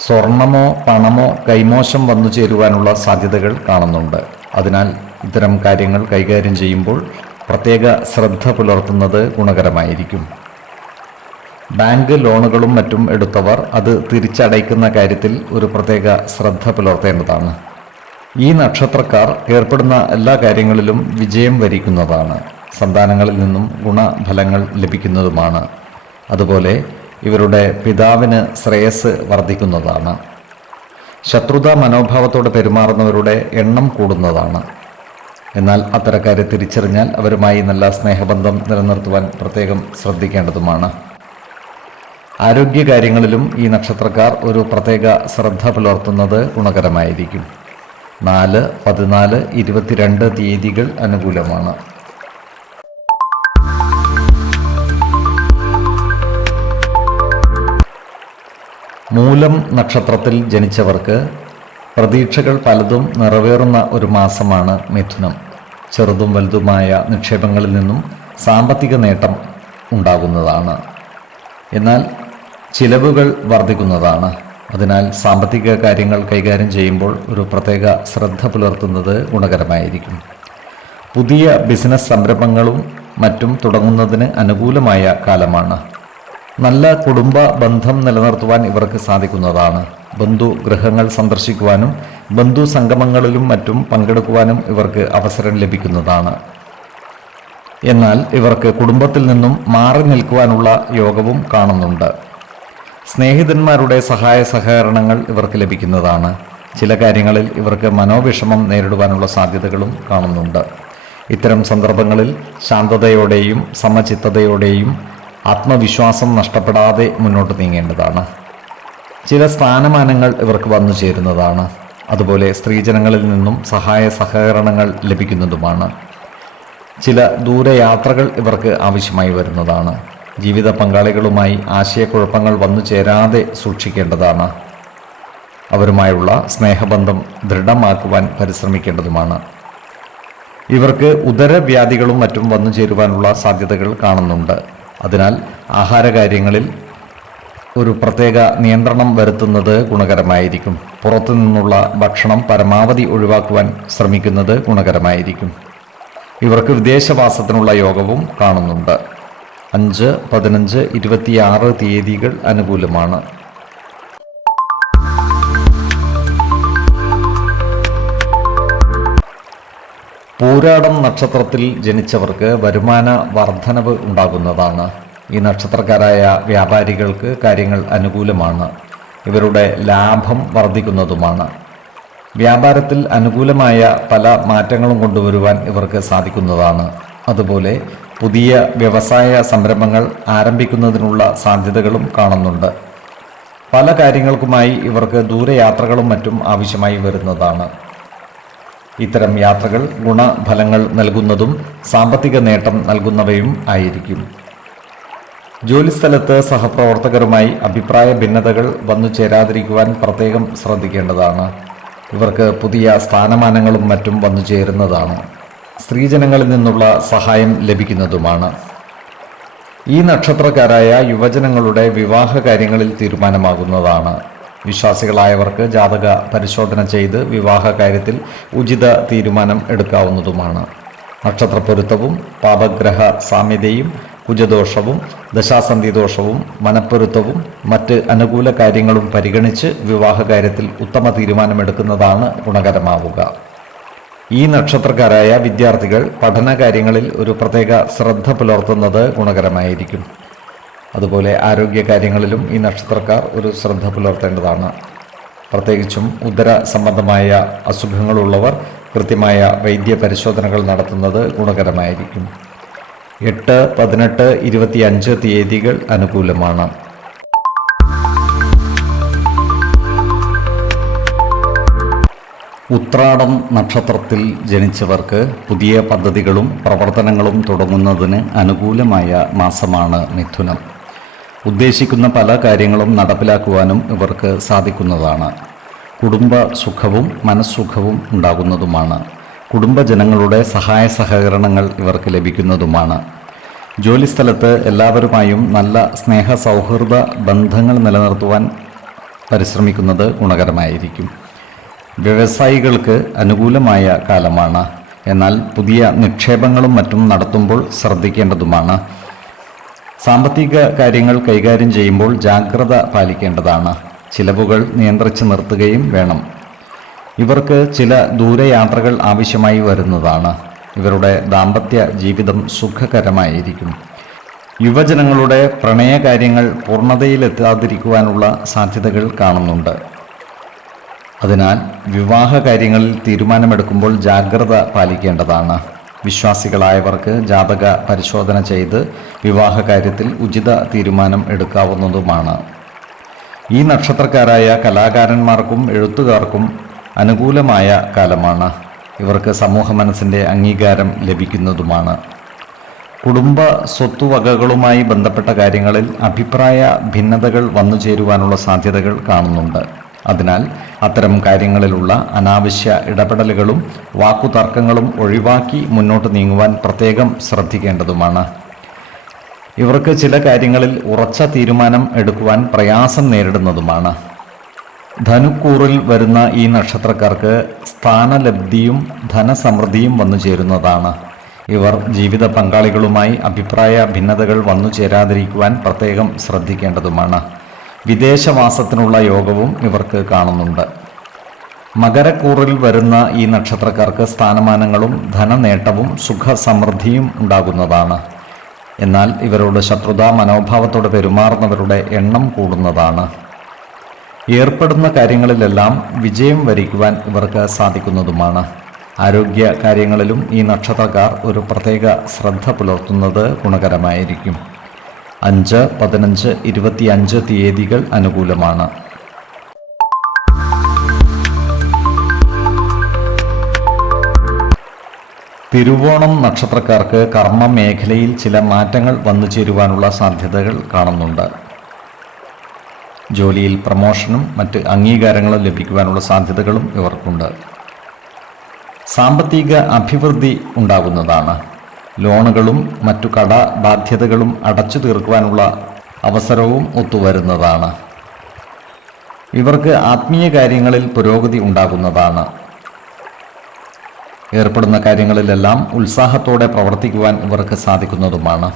സ്വർണമോ പണമോ കൈമോശം വന്നു ചേരുവാനുള്ള സാധ്യതകൾ കാണുന്നുണ്ട്. അതിനാൽ ഇത്തരം കാര്യങ്ങൾ കൈകാര്യം ചെയ്യുമ്പോൾ പ്രത്യേക ശ്രദ്ധ പുലർത്തുന്നത് ഗുണകരമായിരിക്കും. ബാങ്ക് ലോണുകളും മറ്റും എടുത്തവർ അത് തിരിച്ചടയ്ക്കുന്ന കാര്യത്തിൽ ഒരു പ്രത്യേക ശ്രദ്ധ പുലർത്തേണ്ടതാണ്. ഈ നക്ഷത്രക്കാർ ഏർപ്പെടുന്ന എല്ലാ കാര്യങ്ങളിലും വിജയം വരിക്കുന്നതാണ്. സന്താനങ്ങളിൽ നിന്നും ഗുണഫലങ്ങൾ ലഭിക്കുന്നതുമാണ്. അതുപോലെ ഇവരുടെ പിതാവിന് ശ്രേയസ് വർദ്ധിക്കുന്നതാണ്. ശത്രുതാ മനോഭാവത്തോടെ പെരുമാറുന്നവരുടെ എണ്ണം കൂടുന്നതാണ്. എന്നാൽ അത്തരക്കാരെ തിരിച്ചറിഞ്ഞാൽ അവരുമായി നല്ല സ്നേഹബന്ധം നിലനിർത്തുവാൻ പ്രത്യേകം ശ്രദ്ധിക്കേണ്ടതുമാണ്. ആരോഗ്യകാര്യങ്ങളിലും ഈ നക്ഷത്രക്കാർ ഒരു പ്രത്യേക ശ്രദ്ധ പുലർത്തുന്നത് ഗുണകരമായിരിക്കും. 4, 14, 22 തീയതികൾ അനുകൂലമാണ്. മൂലം നക്ഷത്രത്തിൽ ജനിച്ചവർക്ക് പ്രതീക്ഷകൾ പലതും നിറവേറുന്ന ഒരു മാസമാണ് മിഥുനം. ചെറുതും വലുതുമായ നിക്ഷേപങ്ങളിൽ നിന്നും സാമ്പത്തിക നേട്ടം ഉണ്ടാകുന്നതാണ്. എന്നാൽ ചിലവുകൾ വർദ്ധിക്കുന്നതാണ്. അതിനാൽ സാമ്പത്തിക കാര്യങ്ങൾ കൈകാര്യം ചെയ്യുമ്പോൾ ഒരു പ്രത്യേക ശ്രദ്ധ പുലർത്തുന്നത് ഗുണകരമായിരിക്കും. പുതിയ ബിസിനസ് സംരംഭങ്ങളും മറ്റും തുടങ്ങുന്നതിന് അനുകൂലമായ കാലമാണ്. നല്ല കുടുംബ ബന്ധം നിലനിർത്തുവാൻ ഇവർക്ക് സാധിക്കുന്നതാണ്. ബന്ധു ഗൃഹങ്ങൾ സന്ദർശിക്കുവാനും ബന്ധു സംഗമങ്ങളിലും മറ്റും പങ്കെടുക്കുവാനും ഇവർക്ക് അവസരം ലഭിക്കുന്നതാണ്. എന്നാൽ ഇവർക്ക് കുടുംബത്തിൽ നിന്നും മാറി നിൽക്കുവാനുള്ള യോഗവും കാണുന്നുണ്ട്. സ്നേഹിതന്മാരുടെ സഹായ സഹകരണങ്ങൾ ഇവർക്ക് ലഭിക്കുന്നതാണ്. ചില കാര്യങ്ങളിൽ ഇവർക്ക് മനോവിഷമം നേരിടുവാനുള്ള സാധ്യതകളും കാണുന്നുണ്ട്. ഇത്തരം സന്ദർഭങ്ങളിൽ ശാന്തതയോടെയും സമചിത്തതയോടെയും ആത്മവിശ്വാസം നഷ്ടപ്പെടാതെ മുന്നോട്ട് നീങ്ങേണ്ടതാണ്. ചില സ്ഥാനമാനങ്ങൾ ഇവർക്ക് വന്നു ചേരുന്നതാണ്. അതുപോലെ സ്ത്രീജനങ്ങളിൽ നിന്നും സഹായ സഹകരണങ്ങൾ ലഭിക്കുന്നതുമാണ്. ചില ദൂരയാത്രകൾ ഇവർക്ക് ആവശ്യമായി വരുന്നതാണ്. ജീവിത പങ്കാളികളുമായി ആശയക്കുഴപ്പങ്ങൾ വന്നു ചേരാതെ സൂക്ഷിക്കേണ്ടതാണ്. അവരുമായുള്ള സ്നേഹബന്ധം ദൃഢമാക്കുവാൻ പരിശ്രമിക്കേണ്ടതുമാണ്. ഇവർക്ക് ഉദരവ്യാധികളും മറ്റും വന്നു ചേരുവാനുള്ള സാധ്യതകൾ കാണുന്നുണ്ട്. അതിനാൽ ആഹാരകാര്യങ്ങളിൽ ഒരു പ്രത്യേക നിയന്ത്രണം വരുത്തുന്നത് ഗുണകരമായിരിക്കും. പുറത്തു നിന്നുള്ള ഭക്ഷണം പരമാവധി ഒഴിവാക്കുവാൻ ശ്രമിക്കുന്നത് ഗുണകരമായിരിക്കും. ഇവർക്ക് വിദേശവാസത്തിനുള്ള യോഗവും കാണുന്നുണ്ട്. 5, 15, 26 തീയതികൾ അനുകൂലമാണ്. പൂരാടം നക്ഷത്രത്തിൽ ജനിച്ചവർക്ക് വരുമാന വർധനവ് ഉണ്ടാകുന്നതാണ്. ഈ നക്ഷത്രക്കാരായ വ്യാപാരികൾക്ക് കാര്യങ്ങൾ അനുകൂലമാണ്. ഇവരുടെ ലാഭം വർദ്ധിക്കുന്നതുമാണ്. വ്യാപാരത്തിൽ അനുകൂലമായ പല മാറ്റങ്ങളും കൊണ്ടുവരുവാൻ ഇവർക്ക് സാധിക്കുന്നതാണ്. അതുപോലെ പുതിയ വ്യവസായ സംരംഭങ്ങൾ ആരംഭിക്കുന്നതിനുള്ള സാധ്യതകളും കാണുന്നുണ്ട്. പല കാര്യങ്ങൾക്കുമായി ഇവർക്ക് ദൂരയാത്രകളും മറ്റും ആവശ്യമായി വരുന്നതാണ്. ഇത്തരം യാത്രകൾ ഗുണഫലങ്ങൾ നൽകുന്നതും സാമ്പത്തിക നേട്ടം നൽകുന്നവയും ആയിരിക്കും. ജോലിസ്ഥലത്ത് സഹപ്രവർത്തകരുമായി അഭിപ്രായ ഭിന്നതകൾ വന്നു ചേരാതിരിക്കുവാൻ പ്രത്യേകം ശ്രദ്ധിക്കേണ്ടതാണ്. ഇവർക്ക് പുതിയ സ്ഥാനമാനങ്ങളും മറ്റും വന്നു ചേരുന്നതാണ്. സ്ത്രീജനങ്ങളിൽ നിന്നുള്ള സഹായം ലഭിക്കുന്നതുമാണ്. ഈ നക്ഷത്രക്കാരായ യുവജനങ്ങളുടെ വിവാഹ കാര്യങ്ങളിൽ തീരുമാനമാകുന്നതാണ്. വിശ്വാസികളായവർക്ക് ജാതക പരിശോധന ചെയ്ത് വിവാഹ കാര്യത്തിൽ ഉചിത തീരുമാനം എടുക്കാവുന്നതുമാണ്. നക്ഷത്രപ്പൊരുത്തവും പാപഗ്രഹ സാമ്യതയും കുജദോഷവും ദശാസന്ധിദോഷവും മനപ്പൊരുത്തവും മറ്റ് അനുകൂല കാര്യങ്ങളും പരിഗണിച്ച് വിവാഹ കാര്യത്തിൽ ഉത്തമ തീരുമാനമെടുക്കുന്നതാണ് ഗുണകരമാവുക. ഈ നക്ഷത്രക്കാരായ വിദ്യാർത്ഥികൾ പഠന കാര്യങ്ങളിൽ ഒരു പ്രത്യേക ശ്രദ്ധ പുലർത്തുന്നത് ഗുണകരമായിരിക്കും. അതുപോലെ ആരോഗ്യ കാര്യങ്ങളിലും ഈ നക്ഷത്രക്കാർ ഒരു ശ്രദ്ധ പുലർത്തേണ്ടതാണ്. പ്രത്യേകിച്ചും ഉദര സംബന്ധമായ അസുഖങ്ങളുള്ളവർ കൃത്യമായ വൈദ്യ പരിശോധനകൾ നടത്തുന്നത് ഗുണകരമായിരിക്കും. 8, 18, 25 തീയതികൾ അനുകൂലമാണ്. ഉത്രാടം നക്ഷത്രത്തിൽ ജനിച്ചവർക്ക് പുതിയ പദ്ധതികളും പ്രവർത്തനങ്ങളും തുടങ്ങുന്നതിന് അനുകൂലമായ മാസമാണ് മിഥുനം. ഉദ്ദേശിക്കുന്ന പല കാര്യങ്ങളും നടപ്പിലാക്കുവാനും ഇവർക്ക് സാധിക്കുന്നതാണ്. കുടുംബ സുഖവും മനസ്സുഖവും ഉണ്ടാകുന്നതുമാണ്. കുടുംബജനങ്ങളുടെ സഹായ സഹകരണങ്ങൾ ഇവർക്ക് ലഭിക്കുന്നതുമാണ്. ജോലിസ്ഥലത്ത് എല്ലാവരുമായും നല്ല സ്നേഹ സൗഹൃദ ബന്ധങ്ങൾ നിലനിർത്തുവാൻ പരിശ്രമിക്കുന്നത് ഗുണകരമായിരിക്കും. വ്യവസായികൾക്ക് അനുകൂലമായ കാലമാണ്. എന്നാൽ പുതിയ നിക്ഷേപങ്ങളും മറ്റും നടത്തുമ്പോൾ ശ്രദ്ധിക്കേണ്ടതുമാണ്. സാമ്പത്തിക കാര്യങ്ങൾ കൈകാര്യം ചെയ്യുമ്പോൾ ജാഗ്രത പാലിക്കേണ്ടതാണ്. ചിലവുകൾ നിയന്ത്രിച്ച് നിർത്തുകയും വേണം. ഇവർക്ക് ചില ദൂരയാത്രകൾ ആവശ്യമായി വരുന്നതാണ്. ഇവരുടെ ദാമ്പത്യ ജീവിതം സുഖകരമായിരിക്കും. യുവജനങ്ങളുടെ പ്രണയകാര്യങ്ങൾ പൂർണ്ണതയിലെത്താതിരിക്കുവാനുള്ള സാധ്യതകൾ കാണുന്നുണ്ട്. അതിനാൽ വിവാഹ കാര്യങ്ങളിൽ തീരുമാനമെടുക്കുമ്പോൾ ജാഗ്രത പാലിക്കേണ്ടതാണ്. വിശ്വാസികളായവർക്ക് ജാതക പരിശോധന ചെയ്ത് വിവാഹ കാര്യത്തിൽ ഉചിത തീരുമാനം എടുക്കാവുന്നതുമാണ്. ഈ നക്ഷത്രക്കാരായ കലാകാരന്മാർക്കും എഴുത്തുകാർക്കും അനുകൂലമായ കാലമാണ്. ഇവർക്ക് സമൂഹ മനസ്സിൻ്റെ അംഗീകാരം ലഭിക്കുന്നതുമാണ്. കുടുംബ സ്വത്തുവകകളുമായി ബന്ധപ്പെട്ട കാര്യങ്ങളിൽ അഭിപ്രായ ഭിന്നതകൾ വന്നു ചേരുവാനുള്ള സാധ്യതകൾ കാണുന്നുണ്ട്. അതിനാൽ അത്തരം കാര്യങ്ങളിലുള്ള അനാവശ്യ ഇടപെടലുകളും വാക്കുതർക്കങ്ങളും ഒഴിവാക്കി മുന്നോട്ട് നീങ്ങുവാൻ പ്രത്യേകം ശ്രദ്ധിക്കേണ്ടതുമാണ്. ഇവർക്ക് ചില കാര്യങ്ങളിൽ ഉറച്ച തീരുമാനം എടുക്കുവാൻ പ്രയാസം നേരിടുന്നതുമാണ്. ധനുക്കൂറിൽ വരുന്ന ഈ നക്ഷത്രക്കാർക്ക് സ്ഥാനലബ്ധിയും ധനസമൃദ്ധിയും വന്നു ചേരുന്നതാണ്. ഇവർ ജീവിത പങ്കാളികളുമായി അഭിപ്രായ ഭിന്നതകൾ വന്നു ചേരാതിരിക്കുവാൻ പ്രത്യേകം ശ്രദ്ധിക്കേണ്ടതുമാണ്. വിദേശവാസത്തിനുള്ള യോഗവും ഇവർക്ക് കാണുന്നുണ്ട്. മകരക്കൂറിൽ വരുന്ന ഈ നക്ഷത്രക്കാർക്ക് സ്ഥാനമാനങ്ങളും ധനനേട്ടവും സുഖസമൃദ്ധിയും ഉണ്ടാകുന്നതാണ്. എന്നാൽ ഇവരോട് ശത്രുതാ മനോഭാവത്തോടെ പെരുമാറുന്നവരുടെ എണ്ണം കൂടുന്നതാണ്. ഏർപ്പെടുന്ന കാര്യങ്ങളിലെല്ലാം വിജയം വരിക്കുവാൻ ഇവർക്ക് സാധിക്കുന്നതുമാണ്. ആരോഗ്യ കാര്യങ്ങളിലും ഈ നക്ഷത്രക്കാർ ഒരു പ്രത്യേക ശ്രദ്ധ പുലർത്തുന്നത് ഗുണകരമായിരിക്കും. 5, 15, 25 തീയതികൾ അനുകൂലമാണ്. തിരുവോണം നക്ഷത്രക്കാർക്ക് കർമ്മ മേഖലയിൽ ചില മാറ്റങ്ങൾ വന്നു ചേരുവാനുള്ള സാധ്യതകൾ കാണുന്നുണ്ട്. ജോലിയിൽ പ്രമോഷനും മറ്റ് അംഗീകാരങ്ങളും ലഭിക്കുവാനുള്ള സാധ്യതകളും ഇവർക്കുണ്ട്. സാമ്പത്തിക അഭിവൃദ്ധി ഉണ്ടാകുന്നതാണ്. ലോണുകളും മറ്റു കടബാധ്യതകളും അടച്ചു തീർക്കുവാനുള്ള അവസരവും ഒത്തുവരുന്നതാണ്. ഇവർക്ക് ആത്മീയ കാര്യങ്ങളിൽ പുരോഗതി ഉണ്ടാകുന്നതാണ്. ഏർപ്പെടുന്ന കാര്യങ്ങളിലെല്ലാം ഉത്സാഹത്തോടെ പ്രവർത്തിക്കുവാൻ ഇവർക്ക് സാധിക്കുന്നതുമാണ്.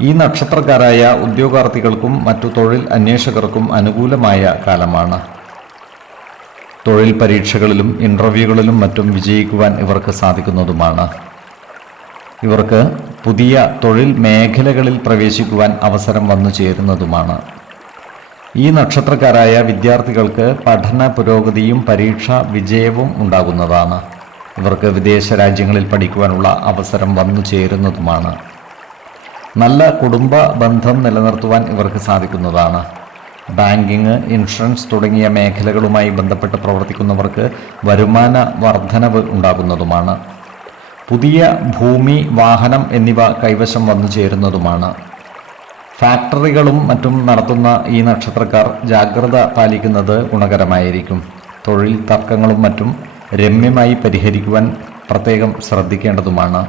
ഈ നക്ഷത്രക്കാരായ ഉദ്യോഗാർത്ഥികൾക്കും മറ്റു തൊഴിൽ അന്വേഷകർക്കും അനുകൂലമായ കാലമാണ്. തൊഴിൽ പരീക്ഷകളിലും ഇൻ്റർവ്യൂകളിലും മറ്റും വിജയിക്കുവാൻ ഇവർക്ക് സാധിക്കുന്നതുമാണ്. ഇവർക്ക് പുതിയ തൊഴിൽ മേഖലകളിൽ പ്രവേശിക്കുവാൻ അവസരം വന്നു ചേരുന്നതുമാണ്. ഈ നക്ഷത്രക്കാരായ വിദ്യാർത്ഥികൾക്ക് പഠന പുരോഗതിയും പരീക്ഷാ വിജയവും ഉണ്ടാകുന്നതാണ്. ഇവർക്ക് വിദേശ രാജ്യങ്ങളിൽ പഠിക്കുവാനുള്ള അവസരം വന്നു ചേരുന്നതുമാണ്. നല്ല കുടുംബ ബന്ധം നിലനിർത്തുവാൻ ഇവർക്ക് സാധിക്കുന്നതാണ്. ബാങ്കിങ്, ഇൻഷുറൻസ് തുടങ്ങിയ മേഖലകളുമായി ബന്ധപ്പെട്ട് പ്രവർത്തിക്കുന്നവർക്ക് വരുമാന വർധനവ് ഉണ്ടാകുന്നതുമാണ്. പുതിയ ഭൂമി, വാഹനം എന്നിവ കൈവശം വന്നു ചേരുന്നതുമാണ്. ഫാക്ടറികളും മറ്റും നടത്തുന്ന ഈ നക്ഷത്രക്കാർ ജാഗ്രത പാലിക്കുന്നത് ഗുണകരമായിരിക്കും. തൊഴിൽ തർക്കങ്ങളും മറ്റും രമ്യമായി പരിഹരിക്കുവാൻ പ്രത്യേകം ശ്രദ്ധിക്കേണ്ടതുമാണ്.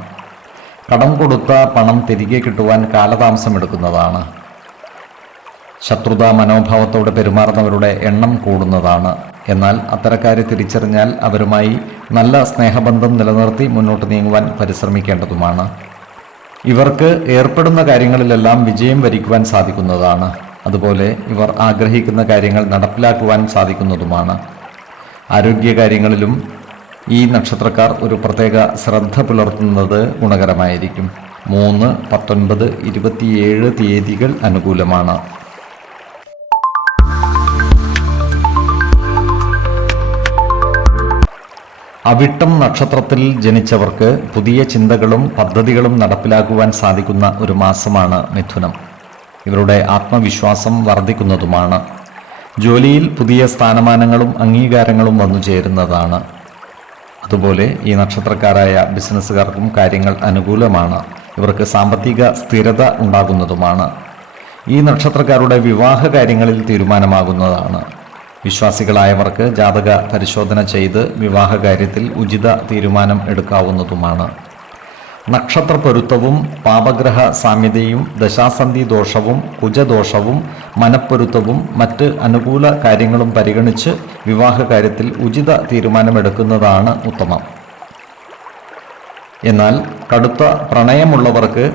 കടം കൊടുത്ത പണം തിരികെ കിട്ടുവാൻ കാലതാമസമെടുക്കുന്നതാണ്. ശത്രുതാ മനോഭാവത്തോടെ പെരുമാറുന്നവരുടെ എണ്ണം കൂടുന്നതാണ്. എന്നാൽ അത്തരക്കാരെ തിരിച്ചറിഞ്ഞാൽ അവരുമായി നല്ല സ്നേഹബന്ധം നിലനിർത്തി മുന്നോട്ട് നീങ്ങുവാൻ പരിശ്രമിക്കേണ്ടതുമാണ്. ഇവർക്ക് ഏർപ്പെടുന്ന കാര്യങ്ങളിലെല്ലാം വിജയം വരിക്കുവാൻ സാധിക്കുന്നതാണ്. അതുപോലെ ഇവർ ആഗ്രഹിക്കുന്ന കാര്യങ്ങൾ നടപ്പിലാക്കുവാൻ സാധിക്കുന്നതുമാണ്. ആരോഗ്യകാര്യങ്ങളിലും ഈ നക്ഷത്രക്കാർ ഒരു പ്രത്യേക ശ്രദ്ധ പുലർത്തുന്നത് ഗുണകരമായിരിക്കും. 3, 19, 27 തീയതികൾ അനുകൂലമാണ്. അവിട്ടം നക്ഷത്രത്തിൽ ജനിച്ചവർക്ക് പുതിയ ചിന്തകളും പദ്ധതികളും നടപ്പിലാക്കുവാൻ സാധിക്കുന്ന ഒരു മാസമാണ് മിഥുനം. ഇവരുടെ ആത്മവിശ്വാസം വർദ്ധിക്കുന്നതുമാണ്. ജോലിയിൽ പുതിയ സ്ഥാനമാനങ്ങളും അംഗീകാരങ്ങളും വന്നു ചേരുന്നതാണ്. അതുപോലെ ഈ നക്ഷത്രക്കാരായ ബിസിനസ്സുകാർക്കും കാര്യങ്ങൾ അനുകൂലമാണ്. ഇവർക്ക് സാമ്പത്തിക സ്ഥിരത ഉണ്ടാകുന്നതുമാണ്. ഈ നക്ഷത്രക്കാരുടെ വിവാഹ കാര്യങ്ങളിൽ തീരുമാനമാകുന്നതാണ്. വിശ്വാസികളായവർക്ക് ജാതക പരിശോധന ചെയ്ത് വിവാഹ കാര്യത്തിൽ ഉചിത തീരുമാനം എടുക്കാവുന്നതുമാണ്. നക്ഷത്ര പൊരുത്തവും പാപഗ്രഹ സാമ്യതയും ദശാസന്ധി ദോഷവും കുജദോഷവും മനപ്പൊരുത്തവും മറ്റ് അനുകൂല കാര്യങ്ങളും പരിഗണിച്ച് വിവാഹ കാര്യത്തിൽ ഉചിത തീരുമാനമെടുക്കുന്നതാണ് ഉത്തമം. എന്നാൽ കടുത്ത പ്രണയമുള്ളവർക്ക്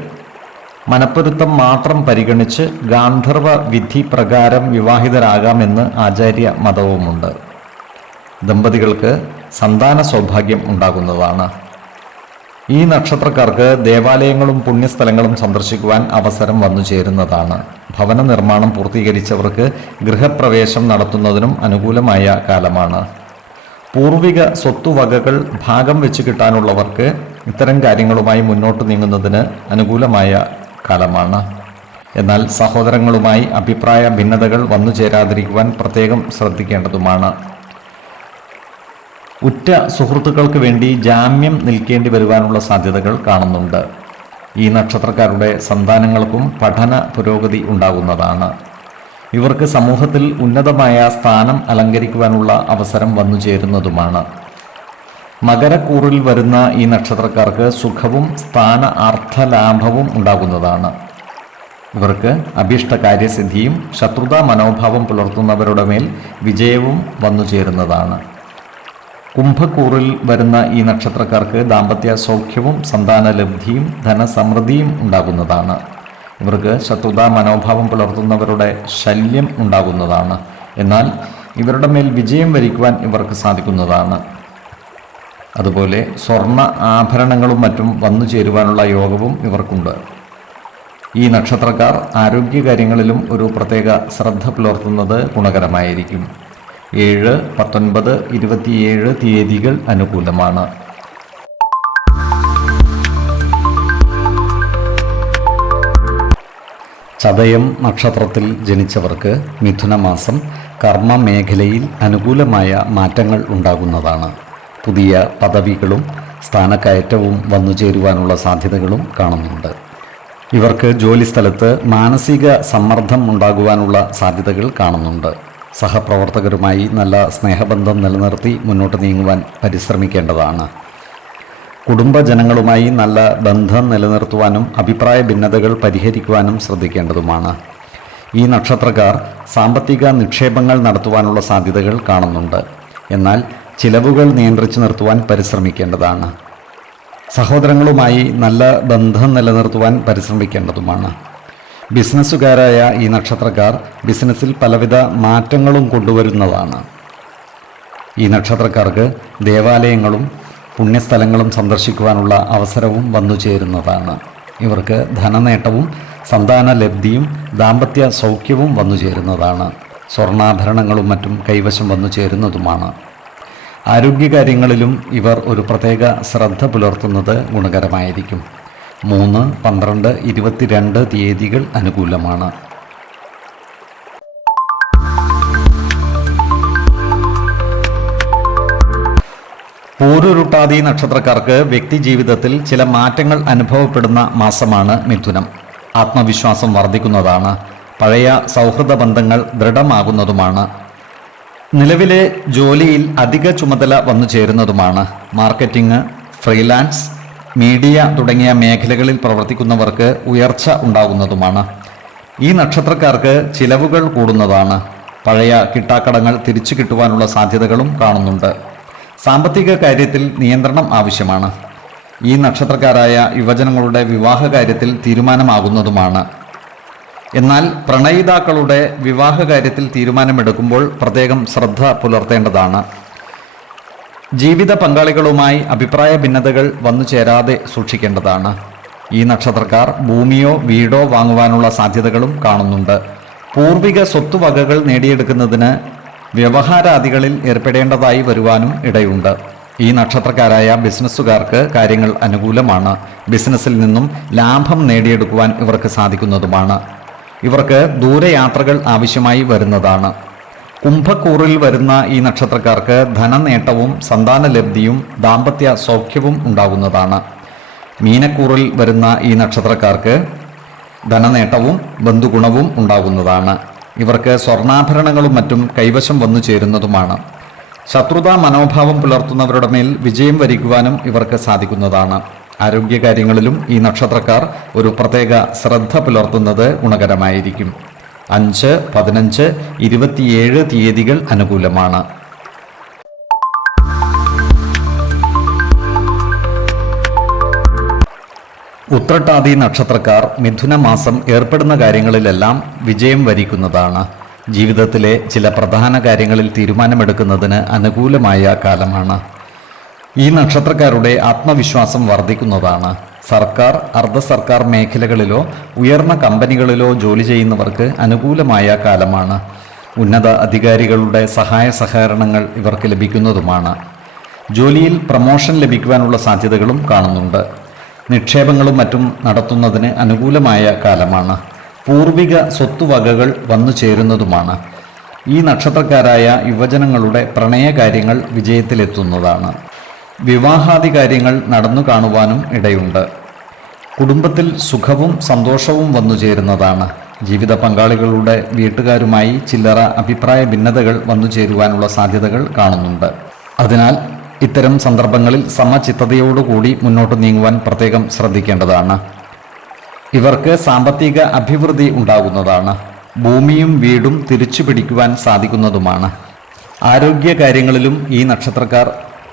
മനപ്പൊരുത്തം മാത്രം പരിഗണിച്ച് ഗാന്ധർവ വിധി പ്രകാരം വിവാഹിതരാകാമെന്ന് ആചാര്യ മതവുമുണ്ട്. ദമ്പതികൾക്ക് സന്താന സൗഭാഗ്യം ഉണ്ടാകുന്നതാണ്. ഈ നക്ഷത്രക്കാർക്ക് ദേവാലയങ്ങളും പുണ്യസ്ഥലങ്ങളും സന്ദർശിക്കുവാൻ അവസരം വന്നു ചേരുന്നതാണ്. ഭവന നിർമ്മാണം പൂർത്തീകരിച്ചവർക്ക് ഗൃഹപ്രവേശം നടത്തുന്നതിനും അനുകൂലമായ കാലമാണ്. പൂർവിക സ്വത്തുവകകൾ ഭാഗം വെച്ച് കിട്ടാനുള്ളവർക്ക് ഇത്തരം കാര്യങ്ങളുമായി മുന്നോട്ട് നീങ്ങുന്നതിന് അനുകൂലമായ കാലമാണ്. എന്നാൽ സഹോദരങ്ങളുമായി അഭിപ്രായ ഭിന്നതകൾ വന്നു ചേരാതിരിക്കുവാൻ പ്രത്യേകം ശ്രദ്ധിക്കേണ്ടതുമാണ്. ഉറ്റ സുഹൃത്തുക്കൾക്ക് വേണ്ടി ജാമ്യം നിൽക്കേണ്ടി വരുവാനുള്ള സാധ്യതകൾ കാണുന്നുണ്ട്. ഈ നക്ഷത്രക്കാരുടെ സന്താനങ്ങൾക്കും പഠന പുരോഗതി ഉണ്ടാകുന്നതാണ്. ഇവർക്ക് സമൂഹത്തിൽ ഉന്നതമായ സ്ഥാനം അലങ്കരിക്കുവാനുള്ള അവസരം വന്നു ചേരുന്നതുമാണ്. മകരക്കൂറിൽ വരുന്ന ഈ നക്ഷത്രക്കാർക്ക് സുഖവും സ്ഥാന അർത്ഥലാഭവും ഉണ്ടാകുന്നതാണ്. ഇവർക്ക് അഭീഷ്ട കാര്യസിദ്ധിയും ശത്രുതാ മനോഭാവം പുലർത്തുന്നവരുടെ മേൽ വിജയവും വന്നു ചേരുന്നതാണ്. കുംഭക്കൂറിൽ വരുന്ന ഈ നക്ഷത്രക്കാർക്ക് ദാമ്പത്യ സൗഖ്യവും സന്താനലബ്ധിയും ധനസമൃദ്ധിയും ഉണ്ടാകുന്നതാണ്. ഇവർക്ക് ശത്രുതാ മനോഭാവം പുലർത്തുന്നവരുടെ ശല്യം ഉണ്ടാകുന്നതാണ്. എന്നാൽ ഇവരുടെ മേൽ വിജയം വരിക്കുവാൻ ഇവർക്ക് സാധിക്കുന്നതാണ്. അതുപോലെ സ്വർണ്ണ ആഭരണങ്ങളും മറ്റും വന്നു ചേരുവാനുള്ള യോഗവും ഇവർക്കുണ്ട്. ഈ നക്ഷത്രക്കാർ ആരോഗ്യകാര്യങ്ങളിലും ഒരു പ്രത്യേക ശ്രദ്ധ പുലർത്തുന്നത് ഗുണകരമായിരിക്കും. 7, 19, 27 തീയതികൾ അനുകൂലമാണ്. ചതയം നക്ഷത്രത്തിൽ ജനിച്ചവർക്ക് മിഥുനമാസം കർമ്മ മേഖലയിൽ അനുകൂലമായ മാറ്റങ്ങൾ ഉണ്ടാകുന്നതാണ്. പുതിയ പദവികളും സ്ഥാനക്കയറ്റവും വന്നു ചേരുവാനുള്ള സാധ്യതകളും കാണുന്നുണ്ട്. ഇവർക്ക് ജോലിസ്ഥലത്ത് മാനസിക സമ്മർദ്ദം ഉണ്ടാകുവാനുള്ള സാധ്യതകൾ കാണുന്നുണ്ട്. സഹപ്രവർത്തകരുമായി നല്ല സ്നേഹബന്ധം നിലനിർത്തി മുന്നോട്ട് നീങ്ങുവാൻ പരിശ്രമിക്കേണ്ടതാണ്. കുടുംബജനങ്ങളുമായി നല്ല ബന്ധം നിലനിർത്തുവാനും അഭിപ്രായ ഭിന്നതകൾ പരിഹരിക്കുവാനും ശ്രദ്ധിക്കേണ്ടതുമാണ്. ഈ നക്ഷത്രക്കാർ സാമ്പത്തിക നിക്ഷേപങ്ങൾ നടത്തുവാനുള്ള സാധ്യതകൾ കാണുന്നുണ്ട്. എന്നാൽ ചിലവുകൾ നിയന്ത്രിച്ചു നിർത്തുവാൻ പരിശ്രമിക്കേണ്ടതാണ്. സഹോദരങ്ങളുമായി നല്ല ബന്ധം നിലനിർത്തുവാൻ പരിശ്രമിക്കേണ്ടതുമാണ്. ബിസിനസ്സുകാരായ ഈ നക്ഷത്രക്കാർ ബിസിനസ്സിൽ പലവിധ മാറ്റങ്ങളും കൊണ്ടുവരുന്നതാണ്. ഈ നക്ഷത്രക്കാർക്ക് ദേവാലയങ്ങളും പുണ്യസ്ഥലങ്ങളും സന്ദർശിക്കുവാനുള്ള അവസരവും വന്നു ചേരുന്നതാണ്. ഇവർക്ക് ധനനേട്ടവും സന്താന ലബ്ധിയും ദാമ്പത്യ സൗഖ്യവും വന്നു ചേരുന്നതാണ്. സ്വർണ്ണാഭരണങ്ങളും മറ്റും കൈവശം വന്നു ചേരുന്നതുമാണ്. ആരോഗ്യകാര്യങ്ങളിലും ഇവർ ഒരു പ്രത്യേക ശ്രദ്ധ പുലർത്തുന്നത് ഗുണകരമായിരിക്കും. 3, 12, 22 തീയതികൾ അനുകൂലമാണ്. പൂരുരുട്ടാതി നക്ഷത്രക്കാർക്ക് വ്യക്തി ജീവിതത്തിൽ ചില മാറ്റങ്ങൾ അനുഭവപ്പെടുന്ന മാസമാണ് മിഥുനം. ആത്മവിശ്വാസം വർദ്ധിക്കുന്നതാണ്. പഴയ സൗഹൃദ ബന്ധങ്ങൾ ദൃഢമാകുന്നതുമാണ്. നിലവിലെ ജോലിയിൽ അധിക ചുമതല വന്നു ചേരുന്നതുമാണ്. മാർക്കറ്റിംഗ്, ഫ്രീലാൻസ്, മീഡിയ തുടങ്ങിയ മേഖലകളിൽ പ്രവർത്തിക്കുന്നവർക്ക് ഉയർച്ച ഉണ്ടാകുന്നതുമാണ്. ഈ നക്ഷത്രക്കാർക്ക് ചിലവുകൾ കൂടുന്നതാണ്. പഴയ കിട്ടാക്കടങ്ങൾ തിരിച്ചു കിട്ടുവാനുള്ള സാധ്യതകളും കാണുന്നുണ്ട്. സാമ്പത്തിക കാര്യത്തിൽ നിയന്ത്രണം ആവശ്യമാണ്. ഈ നക്ഷത്രക്കാരായ യുവജനങ്ങളുടെ വിവാഹ കാര്യത്തിൽ തീരുമാനമാകുന്നതുമാണ്. എന്നാൽ പ്രണയിതാക്കളുടെ വിവാഹ കാര്യത്തിൽ തീരുമാനമെടുക്കുമ്പോൾ പ്രത്യേകം ശ്രദ്ധ പുലർത്തേണ്ടതാണ്. ജീവിത പങ്കാളികളുമായി അഭിപ്രായ ഭിന്നതകൾ വന്നു ചേരാതെ സൂക്ഷിക്കേണ്ടതാണ്. ഈ നക്ഷത്രക്കാർ ഭൂമിയോ വീടോ വാങ്ങുവാനുള്ള സാധ്യതകളും കാണുന്നുണ്ട്. പൂർവിക സ്വത്തുവകകൾ നേടിയെടുക്കുന്നതിന് വ്യവഹാരാദികളിൽ ഏർപ്പെടേണ്ടതായി വരുവാനും ഇടയുണ്ട്. ഈ നക്ഷത്രക്കാരായ ബിസിനസ്സുകാർക്ക് കാര്യങ്ങൾ അനുകൂലമാണ്. ബിസിനസ്സിൽ നിന്നും ലാഭം നേടിയെടുക്കുവാൻ ഇവർക്ക് സാധിക്കുന്നതുമാണ്. ഇവർക്ക് ദൂരയാത്രകൾ ആവശ്യമായി വരുന്നതാണ്. കുംഭക്കൂറിൽ വരുന്ന ഈ നക്ഷത്രക്കാർക്ക് ധനനേട്ടവും സന്താന ലബ്ധിയും ദാമ്പത്യ സൗഖ്യവും ഉണ്ടാകുന്നതാണ്. മീനക്കൂറിൽ വരുന്ന ഈ നക്ഷത്രക്കാർക്ക് ധനനേട്ടവും ബന്ധുഗുണവും ഉണ്ടാകുന്നതാണ്. ഇവർക്ക് സ്വർണ്ണാഭരണങ്ങളും മറ്റും കൈവശം വന്നു ചേരുന്നതുമാണ്. ശത്രുതാ മനോഭാവം പുലർത്തുന്നവരുടെ മേൽ വിജയം വരിക്കുവാനും ഇവർക്ക് സാധിക്കുന്നതാണ്. ആരോഗ്യകാര്യങ്ങളിലും ഈ നക്ഷത്രക്കാർ ഒരു പ്രത്യേക ശ്രദ്ധ പുലർത്തുന്നത് ഗുണകരമായിരിക്കും. 5, 15, 27 തീയതികൾ അനുകൂലമാണ്. ഉത്രട്ടാതി നക്ഷത്രക്കാർ മിഥുന മാസം ഏർപ്പെടുന്ന കാര്യങ്ങളിലെല്ലാം വിജയം വരിക്കുന്നതാണ്. ജീവിതത്തിലെ ചില പ്രധാന കാര്യങ്ങളിൽ തീരുമാനമെടുക്കുന്നതിന് അനുകൂലമായ കാലമാണ്. ഈ നക്ഷത്രക്കാരുടെ ആത്മവിശ്വാസം വർദ്ധിക്കുന്നതാണ്. സർക്കാർ, അർദ്ധ സർക്കാർ മേഖലകളിലോ ഉയർന്ന കമ്പനികളിലോ ജോലി ചെയ്യുന്നവർക്ക് അനുകൂലമായ കാലമാണ്. ഉന്നത അധികാരികളുടെ സഹായ സഹകരണങ്ങൾ ഇവർക്ക് ലഭിക്കുന്നതുമാണ്. ജോലിയിൽ പ്രമോഷൻ ലഭിക്കുവാനുള്ള സാധ്യതകളും കാണുന്നുണ്ട്. നിക്ഷേപങ്ങളും മറ്റും നടത്തുന്നതിന് അനുകൂലമായ കാലമാണ്. പൂർവിക സ്വത്തുവകകൾ വന്നു ചേരുന്നതുമാണ്. ഈ നക്ഷത്രക്കാരായ യുവജനങ്ങളുടെ പ്രണയകാര്യങ്ങൾ വിജയത്തിലെത്തുന്നതാണ്. വിവാഹാദി കാര്യങ്ങൾ നടന്നു കാണുവാനും ഇടയുണ്ട്. കുടുംബത്തിൽ സുഖവും സന്തോഷവും വന്നു ചേരുന്നതാണ്. ജീവിത പങ്കാളികളുടെ വീട്ടുകാരുമായി ചില്ലറ അഭിപ്രായ ഭിന്നതകൾ വന്നു ചേരുവാനുള്ള സാധ്യതകൾ കാണുന്നുണ്ട്. അതിനാൽ ഇത്തരം സന്ദർഭങ്ങളിൽ സമചിത്തതയോടുകൂടി മുന്നോട്ട് നീങ്ങുവാൻ പ്രത്യേകം ശ്രദ്ധിക്കേണ്ടതാണ്. ഇവർക്ക് സാമ്പത്തിക അഭിവൃദ്ധി ഉണ്ടാകുന്നതാണ്. ഭൂമിയും വീടും തിരിച്ചു പിടിക്കുവാൻ സാധിക്കുന്നതുമാണ്. ആരോഗ്യകാര്യങ്ങളിലും ഈ നക്ഷത്രക്കാർ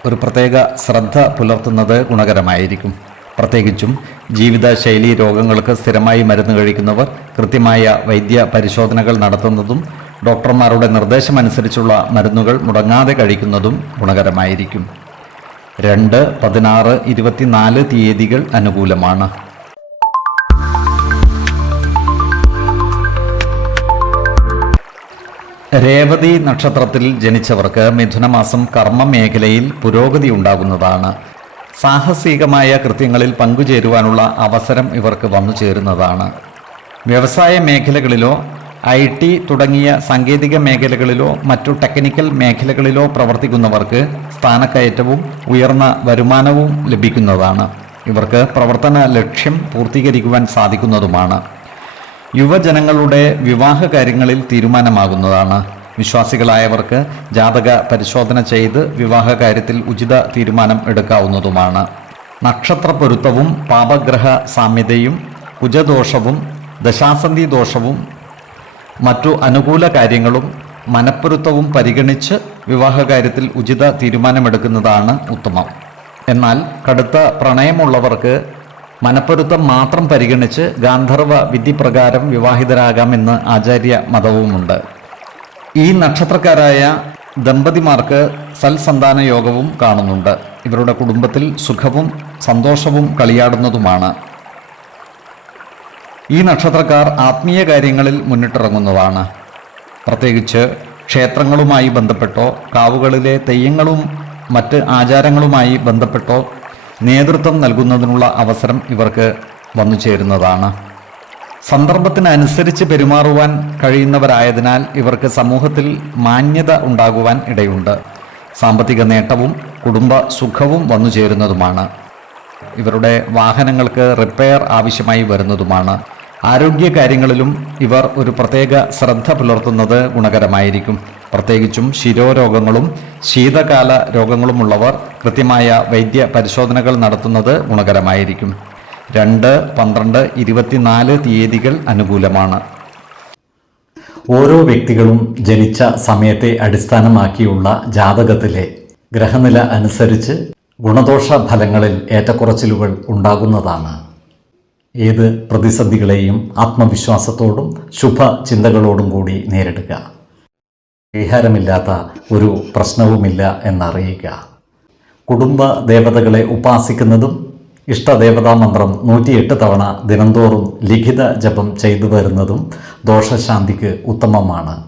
ഒരു പ്രത്യേക ശ്രദ്ധ പുലർത്തുന്നത് ഗുണകരമായിരിക്കും. പ്രത്യേകിച്ചും ജീവിതശൈലി രോഗങ്ങൾക്ക് സ്ഥിരമായി മരുന്ന് കഴിക്കുന്നവർ കൃത്യമായ വൈദ്യ പരിശോധനകൾ നടത്തുന്നതും ഡോക്ടർമാരുടെ നിർദ്ദേശമനുസരിച്ചുള്ള മരുന്നുകൾ മുടങ്ങാതെ കഴിക്കുന്നതും ഗുണകരമായിരിക്കും. 2, 16, 24 തീയതികൾ അനുകൂലമാണ്. രേവതി നക്ഷത്രത്തിൽ ജനിച്ചവർക്ക് മിഥുനമാസം കർമ്മ മേഖലയിൽ പുരോഗതി ഉണ്ടാകുന്നതാണ്. സാഹസികമായ കൃത്യങ്ങളിൽ പങ്കുചേരുവാനുള്ള അവസരം ഇവർക്ക് വന്നു ചേരുന്നതാണ്. വ്യവസായ മേഖലകളിലോ IT തുടങ്ങിയ സാങ്കേതിക മേഖലകളിലോ മറ്റു ടെക്നിക്കൽ മേഖലകളിലോ പ്രവർത്തിക്കുന്നവർക്ക് സ്ഥാനക്കയറ്റവും ഉയർന്ന വരുമാനവും ലഭിക്കുന്നതാണ്. ഇവർക്ക് പ്രവർത്തന ലക്ഷ്യം പൂർത്തീകരിക്കുവാൻ സാധിക്കുന്നതുമാണ്. യുവജനങ്ങളുടെ വിവാഹ കാര്യങ്ങളിൽ തീരുമാനമാകുന്നതാണ്. വിശ്വാസികളായവർക്ക് ജാതക പരിശോധന ചെയ്ത് വിവാഹ കാര്യത്തിൽ ഉചിത തീരുമാനം എടുക്കാവുന്നതുമാണ്. നക്ഷത്ര പൊരുത്തവും പാപഗ്രഹ സാമ്യതയും കുജദോഷവും ദശാസന്ധി ദോഷവും മറ്റു അനുകൂല കാര്യങ്ങളും മനപ്പൊരുത്തവും പരിഗണിച്ച് വിവാഹകാര്യത്തിൽ ഉചിത തീരുമാനമെടുക്കുന്നതാണ് ഉത്തമം. എന്നാൽ കടുത്ത പ്രണയമുള്ളവർക്ക് മനപ്പൊരുത്തം മാത്രം പരിഗണിച്ച് ഗാന്ധർവ വിധിപ്രകാരം വിവാഹിതരാകാമെന്ന് ആചാര്യ മതവുമുണ്ട്. ഈ നക്ഷത്രക്കാരായ ദമ്പതിമാർക്ക് സൽസന്താന യോഗവും കാണുന്നുണ്ട്. ഇവരുടെ കുടുംബത്തിൽ സുഖവും സന്തോഷവും കളിയാടുന്നതുമാണ്. ഈ നക്ഷത്രക്കാർ ആത്മീയ കാര്യങ്ങളിൽ മുന്നിട്ടിറങ്ങുന്നതാണ്. പ്രത്യേകിച്ച് ക്ഷേത്രങ്ങളുമായി ബന്ധപ്പെട്ടോ കാവുകളിലെ തെയ്യങ്ങളും മറ്റ് ആചാരങ്ങളുമായി ബന്ധപ്പെട്ടോ നേതൃത്വം നൽകുന്നതിനുള്ള അവസരം ഇവർക്ക് വന്നു ചേരുന്നതാണ്. സന്ദർഭത്തിനനുസരിച്ച് പെരുമാറുവാൻ കഴിയുന്നവരായതിനാൽ ഇവർക്ക് സമൂഹത്തിൽ മാന്യത ഉണ്ടാകുവാൻ ഇടയുണ്ട്. സാമ്പത്തിക നേട്ടവും കുടുംബ സുഖവും വന്നു ചേരുന്നതുമാണ്. ഇവരുടെ വാഹനങ്ങൾക്ക് റിപ്പയർ ആവശ്യമായി വരുന്നതുമാണ്. ആരോഗ്യ കാര്യങ്ങളിലും ഇവർ ഒരു പ്രത്യേക ശ്രദ്ധ പുലർത്തുന്നത് ഗുണകരമായിരിക്കും. പ്രത്യേകിച്ചും ശിരോരോഗങ്ങളും ശീതകാല രോഗങ്ങളുമുള്ളവർ കൃത്യമായ വൈദ്യ പരിശോധനകൾ നടത്തുന്നത് ഗുണകരമായിരിക്കും. 2, 12, 24 തീയതികൾ അനുകൂലമാണ്. ഓരോ വ്യക്തികളും ജനിച്ച സമയത്തെ അടിസ്ഥാനമാക്കിയുള്ള ജാതകത്തിലെ ഗ്രഹനില അനുസരിച്ച് ഗുണദോഷ ഫലങ്ങളിൽ ഏറ്റക്കുറച്ചിലുകൾ ഉണ്ടാകുന്നതാണ്. ഏത് പ്രതിസന്ധികളെയും ആത്മവിശ്വാസത്തോടും ശുഭ ചിന്തകളോടും കൂടി നേരിടുക. പരിഹാരമില്ലാത്ത ഒരു പ്രശ്നവുമില്ല എന്നറിയുക. കുടുംബ ദേവതകളെ ഉപാസിക്കുന്നതും ഇഷ്ടദേവതാ മന്ത്രം 108 തവണ ദിനംതോറും ലിഖിത ജപം ചെയ്തു വരുന്നതും ദോഷശാന്തിക്ക് ഉത്തമമാണ്.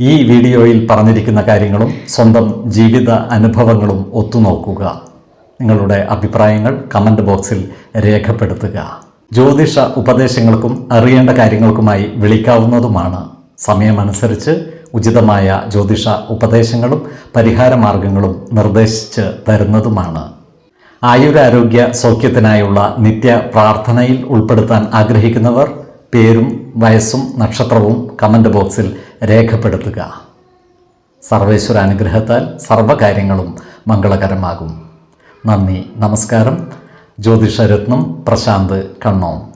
ഈ വീഡിയോയിൽ പറഞ്ഞിരിക്കുന്ന കാര്യങ്ങളും സ്വന്തം ജീവിത അനുഭവങ്ങളും ഒത്തുനോക്കുക. നിങ്ങളുടെ അഭിപ്രായങ്ങൾ കമൻറ്റ് ബോക്സിൽ രേഖപ്പെടുത്തുക. ജ്യോതിഷ ഉപദേശങ്ങൾക്കും അറിയേണ്ട കാര്യങ്ങൾക്കുമായി വിളിക്കാവുന്നതുമാണ്. സമയമനുസരിച്ച് ഉചിതമായ ജ്യോതിഷ ഉപദേശങ്ങളും പരിഹാരമാർഗങ്ങളും നിർദ്ദേശിച്ച് തരുന്നതുമാണ്. ആയുരാരോഗ്യ സൗഖ്യത്തിനായുള്ള നിത്യ പ്രാർത്ഥനയിൽ ഉൾപ്പെടുത്താൻ ആഗ്രഹിക്കുന്നവർ പേരും വയസ്സും നക്ഷത്രവും കമൻറ്റ് ബോക്സിൽ രേഖപ്പെടുത്തുക. സർവേശ്വരാനുഗ്രഹത്താൽ സർവ്വകാര്യങ്ങളും മംഗളകരമാകും. നന്ദി, നമസ്കാരം. ജ്യോതിഷരത്നം പ്രശാന്ത് കണ്ണോം.